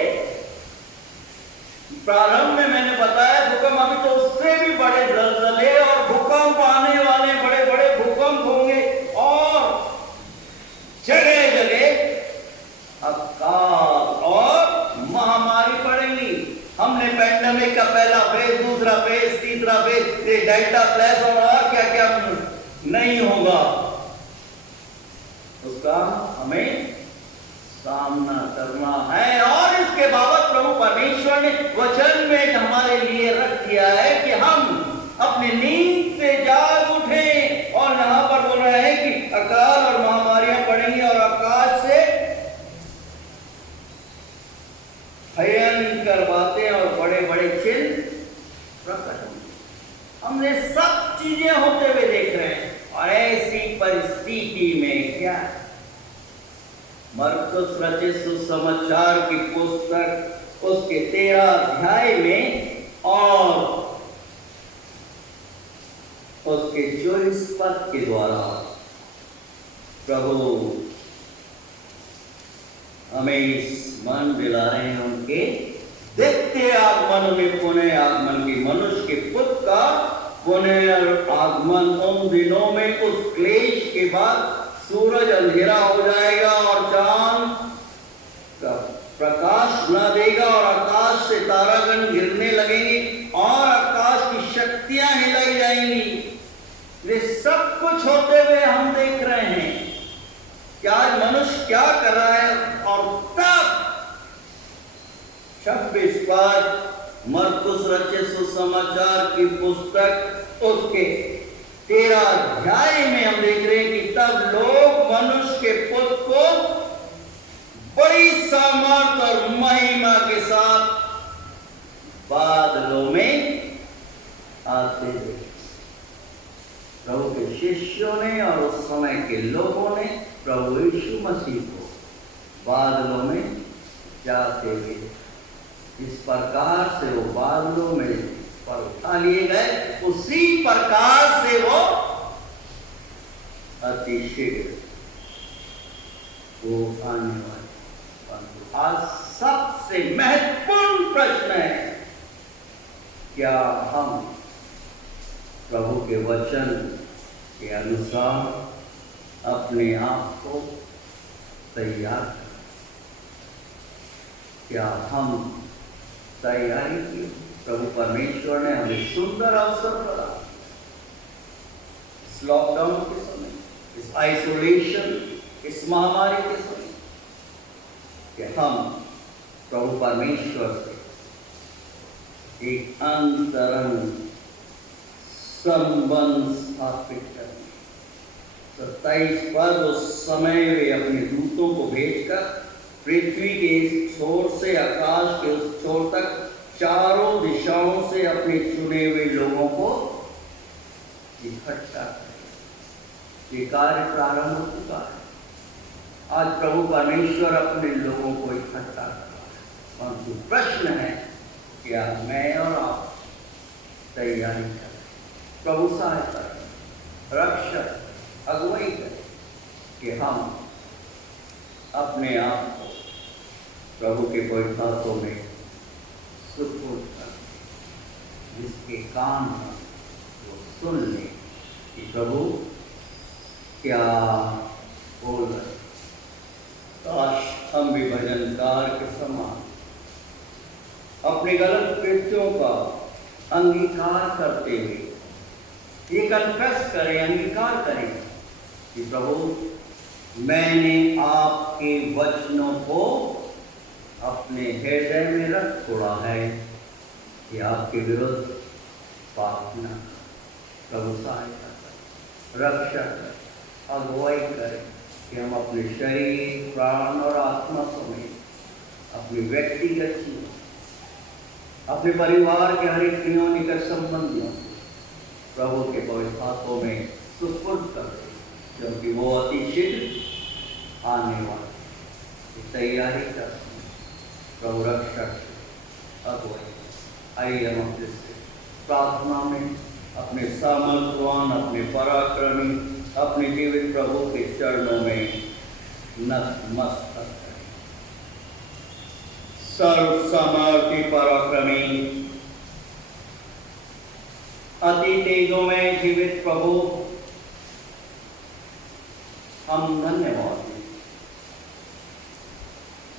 प्रारंभ में मैंने बताया भूकंप, अभी तो उससे भी बड़े जलजले और भूकंप आने वाले, बड़े बड़े भूकंप होंगे और जगह जगह अकाल और महामारी पड़ेंगी। हमने पैंडेमिक का पहला फेज, दूसरा फेज, तीसरा फेज, डेल्टा प्लस और क्या क्या नहीं होगा, उसका हमें सामना करना है। और इसके बाबत प्रभु परमेश्वर ने वचन में हमारे लिए रख दिया है कि हम अपनी नींद से जाग उठें। और यहाँ पर बोल रहे हैं कि अकाल और महामारियां पड़ेंगी और आकाश से चिन्ह प्रकट होंगे। हमने सब चीजें होते हुए देख रहे हैं, और ऐसी परिस्थिति में क्या मरकुस रचित सुसमाचार की पुस्तक उसके 13 अध्याय में और उसके 24 पद के द्वारा प्रभु हमें स्मरण दिला रहे हैं उनके द्वितीय आगमन में, पुनः आगमन की, मनुष्य के पुत्र का पुनः आगमन उन दिनों में उस क्लेश के बाद सूरज अंधेरा हो जाएगा और चांद का प्रकाश न देगा और आकाश से तारागण गिरने लगेंगे और आकाश की शक्तियां हिलाई जाएंगी। ये सब कुछ होते हुए हम देख रहे हैं कि आज मनुष्य क्या कर रहा है। और तब 26 पद मरकुस रचित सुसमाचार की पुस्तक उसके 13 अध्याय में हम देख रहे हैं कि तब लोग मनुष्य के पुत्र को बड़ी सामर्थ और महिमा के साथ बादलों में आते देखे। प्रभु के शिष्यों ने और उस समय के लोगों ने प्रभु यीशु मसीह को बादलों में जाते हुए, इस प्रकार से वो बादलों में पर उठा लिए गए, उसी प्रकार से वो अति शीघ्र वो आने वाले। आज सबसे महत्वपूर्ण प्रश्न है, क्या हम प्रभु के वचन के अनुसार अपने आप को तैयार करें? क्या हम तैयारी की? प्रभु परमेश्वर ने हमें सुंदर अवसर प्रदान, इस लॉकडाउन के समय, इस आइसोलेशन, इस महामारी के समय, कि हम प्रभु परमेश्वर से एक अंतरंग संबंध स्थापित करें। 27 पद उस समय वे अपने दूतों को भेजकर पृथ्वी के इस छोर से आकाश के उस छोर तक चारों दिशाओं से अपने चुने हुए लोगों को इकट्ठा करें। ये कार्य प्रारंभ हो चुका है। आज प्रभु परमेश्वर अपने लोगों को इकट्ठा कर, परंतु प्रश्न है, क्या मैं और आप तैयारी करें? प्रभु सहायता करें, रक्षक, अगुवाई करें कि हम अपने आप को प्रभु के पवित्र हाथों में सुपुर्द करें, जिसके कान वो सुन ले कि प्रभु क्या बोल रहे। काश हम भी भजनकार के समान अपने गलत कृत्यों का अंगीकार करते हुए ये कन्फेस करें, अंगीकार करें कि प्रभु मैंने आपके वचनों को अपने हृदय में रख छोड़ा है कि आपके विरुद्ध पाप न करें। प्रभु सहायता करें, रक्षा करें, अगुवाई करें कि हम अपने शरीर, प्राण और आत्मा समेत अपने व्यक्तिगत जीवन, अपने परिवार के हर एक क्रियाओं, निकट संबंधियों प्रभु के पवित्र हाथों में सुपुर्द कर दे, क्योंकि वो अति शीघ्र आने वाले तैयारी कर प्रभु रक्षक अगुवाई। आइए हम अपने से प्रार्थना में अपने सामर्थवान, अपने पराक्रमी, अपने जीवित प्रभु के चरणों में नतमस्तक करें। सर्व सामर्थी पराक्रमी, अति तेजों में जीवित प्रभु, हम धन्यवाद दें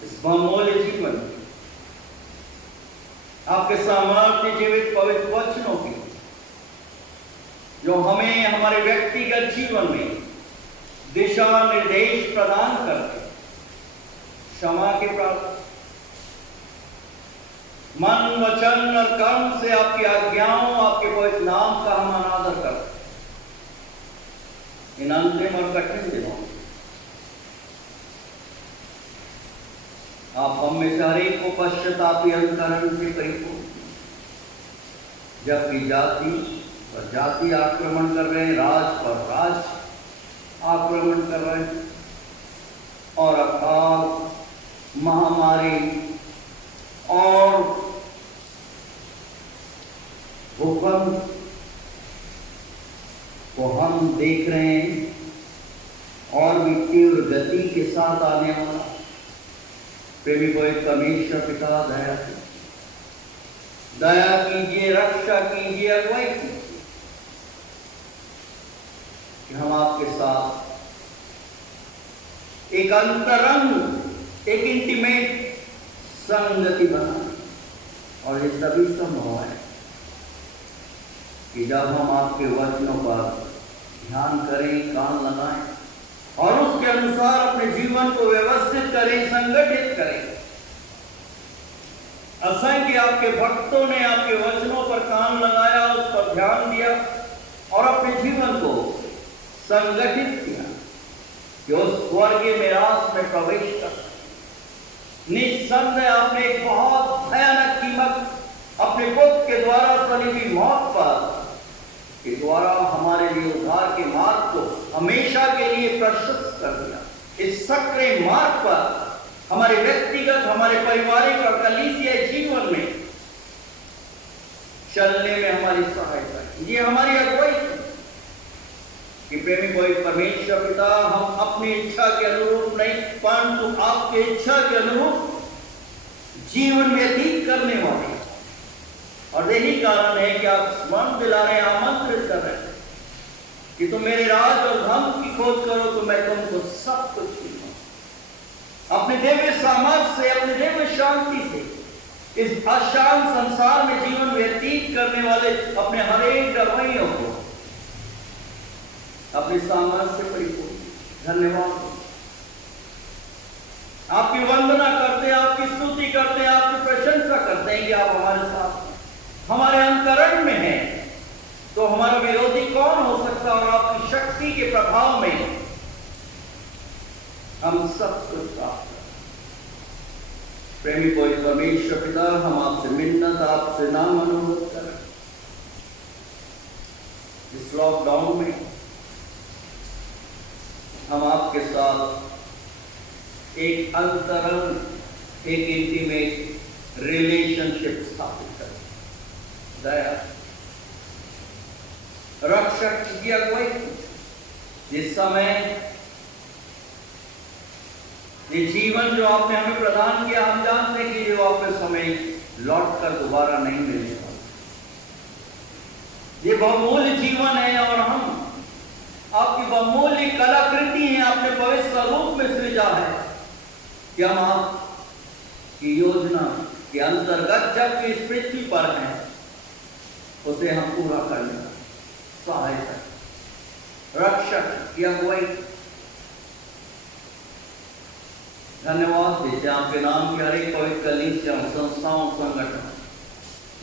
इस बहुमूल्य जीवन, आपके सामर्थ्य जीवित पवित्र वचनों की, जो हमें हमारे व्यक्तिगत जीवन में दिशा निर्देश प्रदान करते, क्षमा के प्राप्त मन, वचन और कर्म से आपकी आज्ञाओं, आपके पवित्र नाम का हम अनादर करते इन अंतिम और कठिन दिनों में। आप हम में से हर एक को पश्चातापी अंतकरण से परिपूर्ण जबकि जाति पर जाति आक्रमण कर रहे हैं, राज पर राज आक्रमण कर रहे हैं, और अकाल, महामारी और भूकंप को हम देख रहे हैं, और भी तीव्र गति के साथ आने वाला। प्रेमी को एक परमेश्वर पिता दया कीजिए, रक्षा कीजिए, अगुवाई कीजिए कि हम आपके साथ एक अंतरंग, एक इंटीमेट संगति बनाए, और ये तभी संभव है कि जब हम आपके वचनों पर ध्यान करें, कान लगाएं और उसके अनुसार अपने जीवन को व्यवस्थित करें, संगठित करें। असंख्य आपके भक्तों ने आपके वचनों पर कान लगाया, उस पर ध्यान दिया और अपने जीवन को संगठित किया कि उस स्वर्गीय मिरास में प्रवेश कर। निस्संदेह आपने एक बहुत भयानक कीमत अपने पुत्र के द्वारा सलीबी मौत पर के द्वारा हमारे लिए उद्धार के मार्ग को हमेशा के लिए प्रशस्त कर दिया। इस सक्रिय मार्ग पर हमारे व्यक्तिगत, हमारे पारिवारिक और कलीसियाई जीवन में चलने में हमारी सहायता है। ये हमारी अगुवाई कि प्रेमी कोई परमेश्वर पिता, हम अपनी इच्छा के अनुरूप नहीं परंतु आपके इच्छा के अनुरूप जीवन व्यतीत करने वाले, और यही कारण है कि आप स्मरण दिला रहे, आमंत्रित कर रहे हैं कि तुम मेरे राज और धर्म की खोज करो तो मैं तुमको सब कुछ दूंगा। अपने दिव्य सामर्थ से, अपने दिव्य शांति से इस अशांत संसार में जीवन व्यतीत करने वाले अपने हर एक डरवैयों को अपने सामर्थ्य से परिपूर्ण धन्यवाद। आपकी वंदना करते हैं, आपकी स्तुति करते हैं, आपकी प्रशंसा करते हैं कि आप हमारे साथ हमारे अंतरण में है, तो हमारा विरोधी कौन हो सकता। और आपकी शक्ति के प्रभाव में हम सब कुछ प्राप्त करें। प्रेमी कोई परमेश्वर पिता, हम आपसे मिन्नत, आपसे नाम अनुरोध करें। इस लॉकडाउन में हम आपके साथ एक अंतरंग, एक इंटीमेट रिलेशनशिप स्थापित करें। दया, रक्षा कीजिए, अगुवाई। जिस समय ये जीवन जो आपने हमें प्रदान किया, हम जानते हैं कि ये वापस हमें लौट कर दोबारा नहीं मिलेगा। ये बहुमूल्य जीवन है और हम आपकी बहुमूल्य कलाकृति हैं, आपने पवित्र स्वरूप में सृजा है कि हम आपकी योजना के अंतर्गत जब इस पृथ्वी पर हैं उसे हम पूरा करने का सहायता, रक्षक की अगुवाई। धन्यवाद देते आपके नाम के हर एक पवित्र कलीसिया, संस्थाओं, संगठन,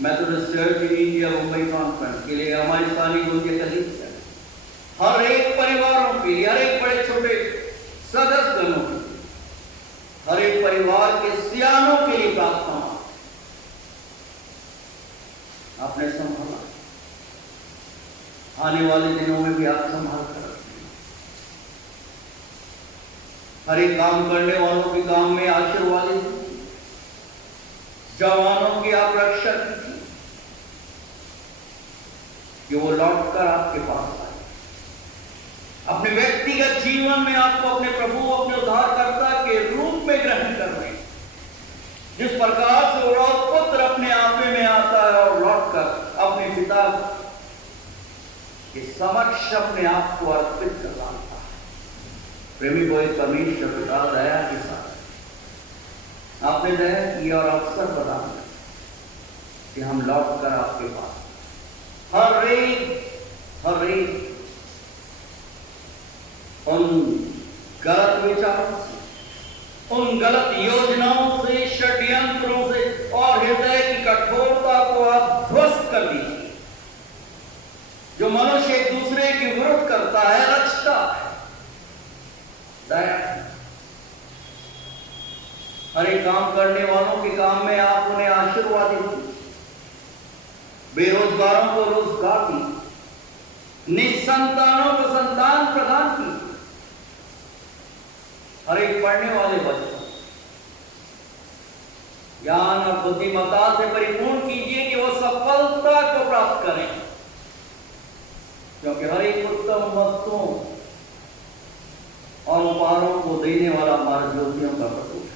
Methodist church in India Mumbai conference के लिए, हमारी स्थानीय गोंदिया कलीसिया, हर एक परिवारों के लिए, हर एक बड़े छोटे सदस्यगणों के लिए, हर एक परिवार के सियानों के लिए प्रार्थना आपने संभाला। आने वाले दिनों में भी आप संभाल कर रखें। हर एक काम करने वालों के काम में आशीर्वाद दीजिए, जवानों की आप रक्षा कीजिए कि वो लौटकर आपके पास आए, अपने व्यक्तिगत जीवन में आपको अपने प्रभु, अपने उद्धारकर्ता के रूप में ग्रहण कर रहे हैं। जिस प्रकार से वो पुत्र अपने आपे में आता है और लौटकर अपने पिता के समक्ष अपने आप को अर्पित कर डालता है। प्रेमी को एक परमेश्वर पिता दया के साथ आपने दया की और अवसर प्रदान किया कि हम लौटकर आपके पास हर एक उन गलत विचारों से, उन गलत योजनाओं से, षड्यंत्रों से और हृदय की कठोरता को आप ध्वस्त कर दीजिए। जो मनुष्य एक दूसरे के विरुद्ध करता है, रचता है, दया हर एक काम करने वालों के काम में आप उन्हें आशीर्वाद दीजिए। बेरोजगारों को रोजगार दी, निसंतानों को संतान प्रदान की। हर एक पढ़ने वाले बच्चों ज्ञान और बुद्धिमत्ता से परिपूर्ण कीजिए कि वो सफलता को प्राप्त करें, क्योंकि हर एक उत्तम वस्तुओं और उपहारों को देने वाला हमारे ज्योतियों का प्रभु है।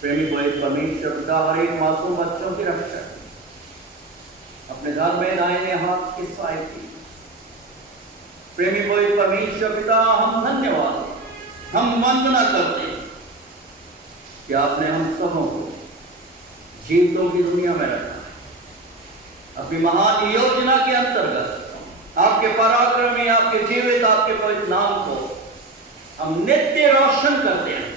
प्रेमी पवित्र परमेश्वर का हर एक मासूम बच्चों की रक्षा अपने घर में दाहिने हाथ की सहायता की। प्रेमी पवित्र परमेश्वर पिता, हम धन्यवाद, हम वंदना करते हैं कि आपने हम सबों को जीवितों की दुनिया में रखा। अपनी महान योजना के अंतर्गत आपके पराक्रमी, आपके जीवित, आपके पवित्र नाम को हम नित्य रोशन करते हैं।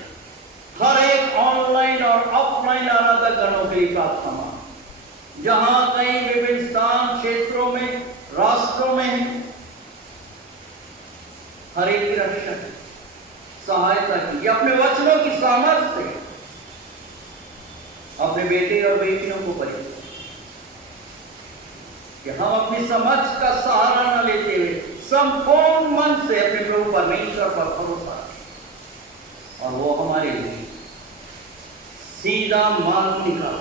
हर एक ऑनलाइन और ऑफलाइन आराधक गणों के लिए प्रार्थना, जहां कहीं विभिन्न स्थान, क्षेत्रों में, राष्ट्रों में, हर एक की रक्षा सहायता की। अपने वचनों की सामर्थ्य से अपने बेटे और बेटियों को परिचय कि हम अपनी समझ का सहारा न लेते हुए संपूर्ण मन से अपने प्रभु परमेश्वर पर भरोसा रखें और वो हमारे लिए सीधा मार्ग निकाल।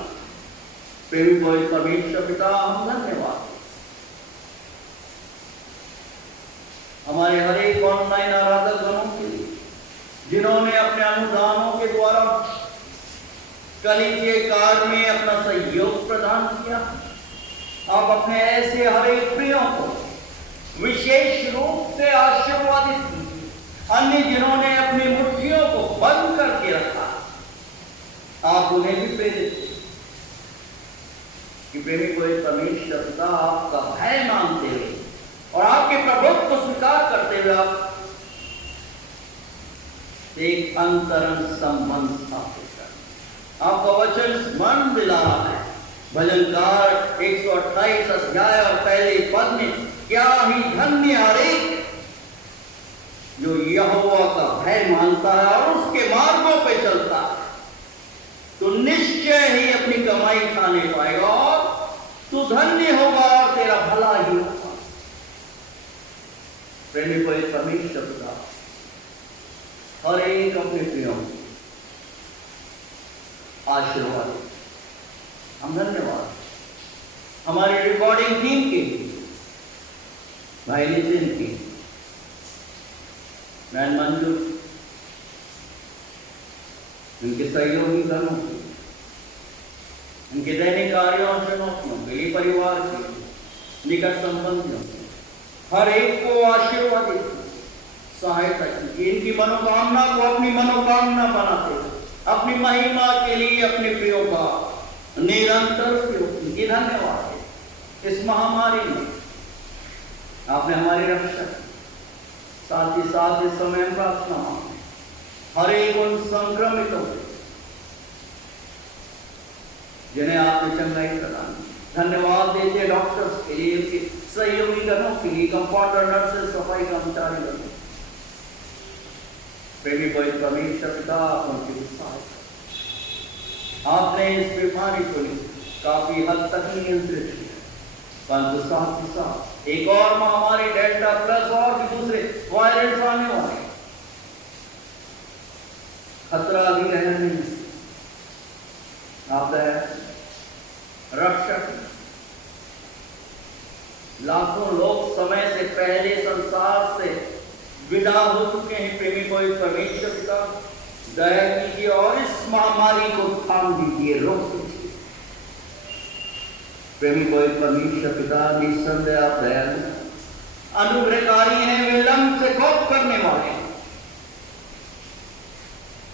प्रभु परमेश्वर पिता, हम धन्यवाद हमारे हर एक ऑनलाइन आराधक गणों के लिए, जिन्होंने अपने अनुदानों के द्वारा कलीसिया कार्य में अपना सहयोग प्रदान किया। आप अपने ऐसे हर एक प्रियों को विशेष रूप से आशीर्वादित कीजिए। अन्य जिन्होंने अपनी मुट्ठियों को बंद करके रखा, आप उन्हें भी प्रेरित कि प्रेमी पवित्र परमेश्वर पिता, आपका भय मानते हुए और आपके प्रभुत्व को स्वीकार करते हुए आप एक अंतरंग संबंध स्थापित कर। आपका वचन स्मरण दिला रहा है भजनकार 128 अध्याय और पहले पद में, क्या ही धन्य हर एक जो यहोवा का भय मानता है और उसके मार्गों पे चलता है, तो निश्चय ही अपनी कमाई खाने पाएगा और तू धन्य होगा और तेरा भला ही होगा। प्रेमी पवित्र परमेश्वर पिता, हर एक अपने प्रियों आशीर्वाद, हम धन्यवाद हमारी रिकॉर्डिंग टीम के लिए, भाई नितिन की, बहन मंजू, उनके सहयोगी गणों के, उनके दैनिक कार्यों और चुनौतियों के लिए, परिवार के, निकट संबंधियों के, हर एक को आशीर्वादित सहायता कीजिए। इनकी मनोकामना को अपनी मनोकामना बनाते हैं, अपनी महिमा के लिए अपने प्रियों का निरंतर उपयोग कीजिए। धन्यवाद है इस महामारी में आपने हमारी रक्षा की। साथ ही साथ इस समय हम प्रार्थना मांगते हैं हर एक उन संक्रमितों जिन्हें आपने चंगाई प्रदान की। धन्यवाद देते डॉक्टर्स के लिए, उनके सहयोगी गणों के लिए, कंपाउंडर, नर्सेस, सफाई कर्मचारी गणों, प्रेमी पवित्र परमेश्वर पिता, उनकी सहायता। आपने इस बीमारी को काफी हद तक नियंत्रित किया, परंतु साथ ही साथ एक और महामारी डेल्टा प्लस और भी दूसरे वायरस आने वाले, खतरा भी रहने नहीं। आप रक्षक, लाखों लोग समय से पहले संसार से विदा हो चुके हैं। प्रेमी पवित्र परमेश्वर पिता, दया कीजिए और इस महामारी को थाम दीजिए, रोक दीजिए। प्रेमी पवित्र परमेश्वर पिता, निस्संदेह आप दयालु, अनुग्रहकारी हैं, विलंब से कोप करने वाले हैं।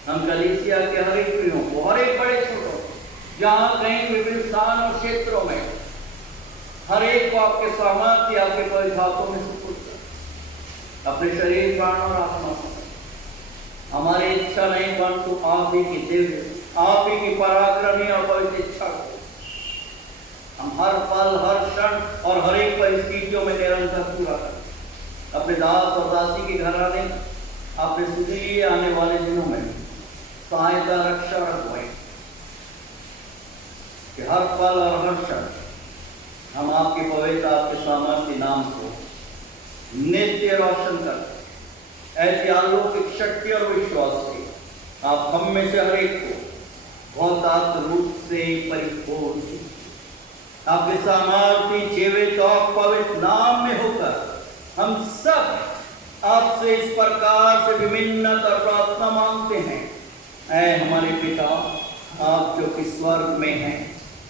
हम कलीसिया के हर एक प्रियों को, हर एक बड़े छोटों, जहां कहीं विभिन्न स्थान और क्षेत्रों में, हर एक को आपके सामर्थ्य, आपके पवित्र हाथों में सुपुर्द कर, अपने शरीर, प्राण और आत्मा, हमारी इच्छा नहीं परंतु आप ही की दिव्य, आप ही की पराक्रमी और पवित्र इच्छा को हम हर पल, हर क्षण और हर एक परिस्थितियों में निरंतर पूरा करें। अपने दास और दासी के घराने, अपने सुधीलिए आने वाले दिनों में सहायता, रक्षा और अगुवाई कि हर पल और हर क्षण हम आपके पवित्र आपके सामर्थ्य नाम को नित्य रोशन करते हैं। ऐसी अलौकिक शक्ति और विश्वास से आप हम में से हर एक को बहुत रूप से परिपूर्ण कीजिए। आपके सामर्थ्य जीवित और पवित्र नाम में होकर हम सब आपसे इस प्रकार से विभिन्न प्रार्थना मांगते हैं। ऐ हमारे पिता, आप जो कि स्वर्ग में हैं,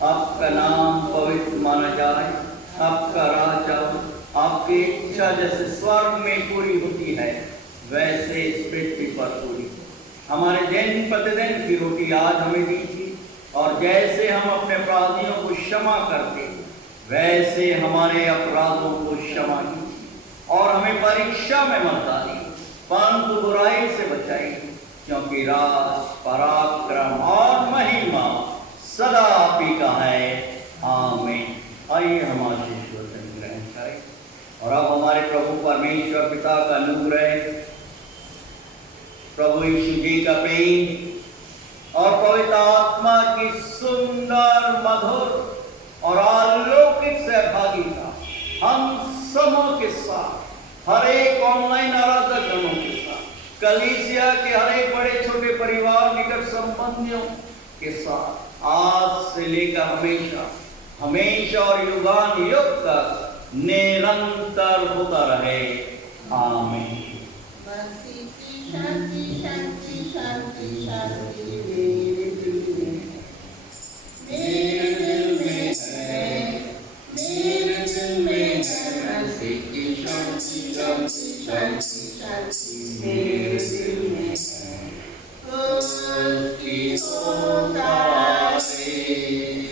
आपका नाम पवित्र माना जाए, आपका राज आओ, आपकी इच्छा जैसे स्वर्ग में पूरी होती है वैसे इस पृथ्वी पर पूरी। हमारे दिन प्रतिदिन की रोटी आज हमें दीजिए, और जैसे हम अपने अपराधियों को क्षमा करते वैसे हमारे अपराधों को क्षमा कीजिए, और हमें परीक्षा में मत डालिए परंतु बुराई से बचाइए, क्योंकि राज, पराक्रम और महिमा सदा आप ही का है। आमीन। आइए हम आशीष वचन ग्रहण करें। और अब हमारे प्रभु परमेश्वर पिता का अनुग्रह, प्रभु यीशु जी का प्रेम और पवित्र आत्मा की सुंदर, मधुर और अलौकिक सहभागिता हम सबों के साथ, हर एक ऑनलाइन आराधक गणों के साथ, कलीसिया के हर एक बड़े छोटे परिवार, निकट संबंधियों के साथ आज से लेकर हमेशा हमेशा और युगान युग तक निरंतर होता रहे। आमीन। शांति शांति शांति शांति मेरे दिल में है, मेरे दिल में है, मसीह की शांति शांति शांति शांति मेरे दिल में है, उसकी होता है।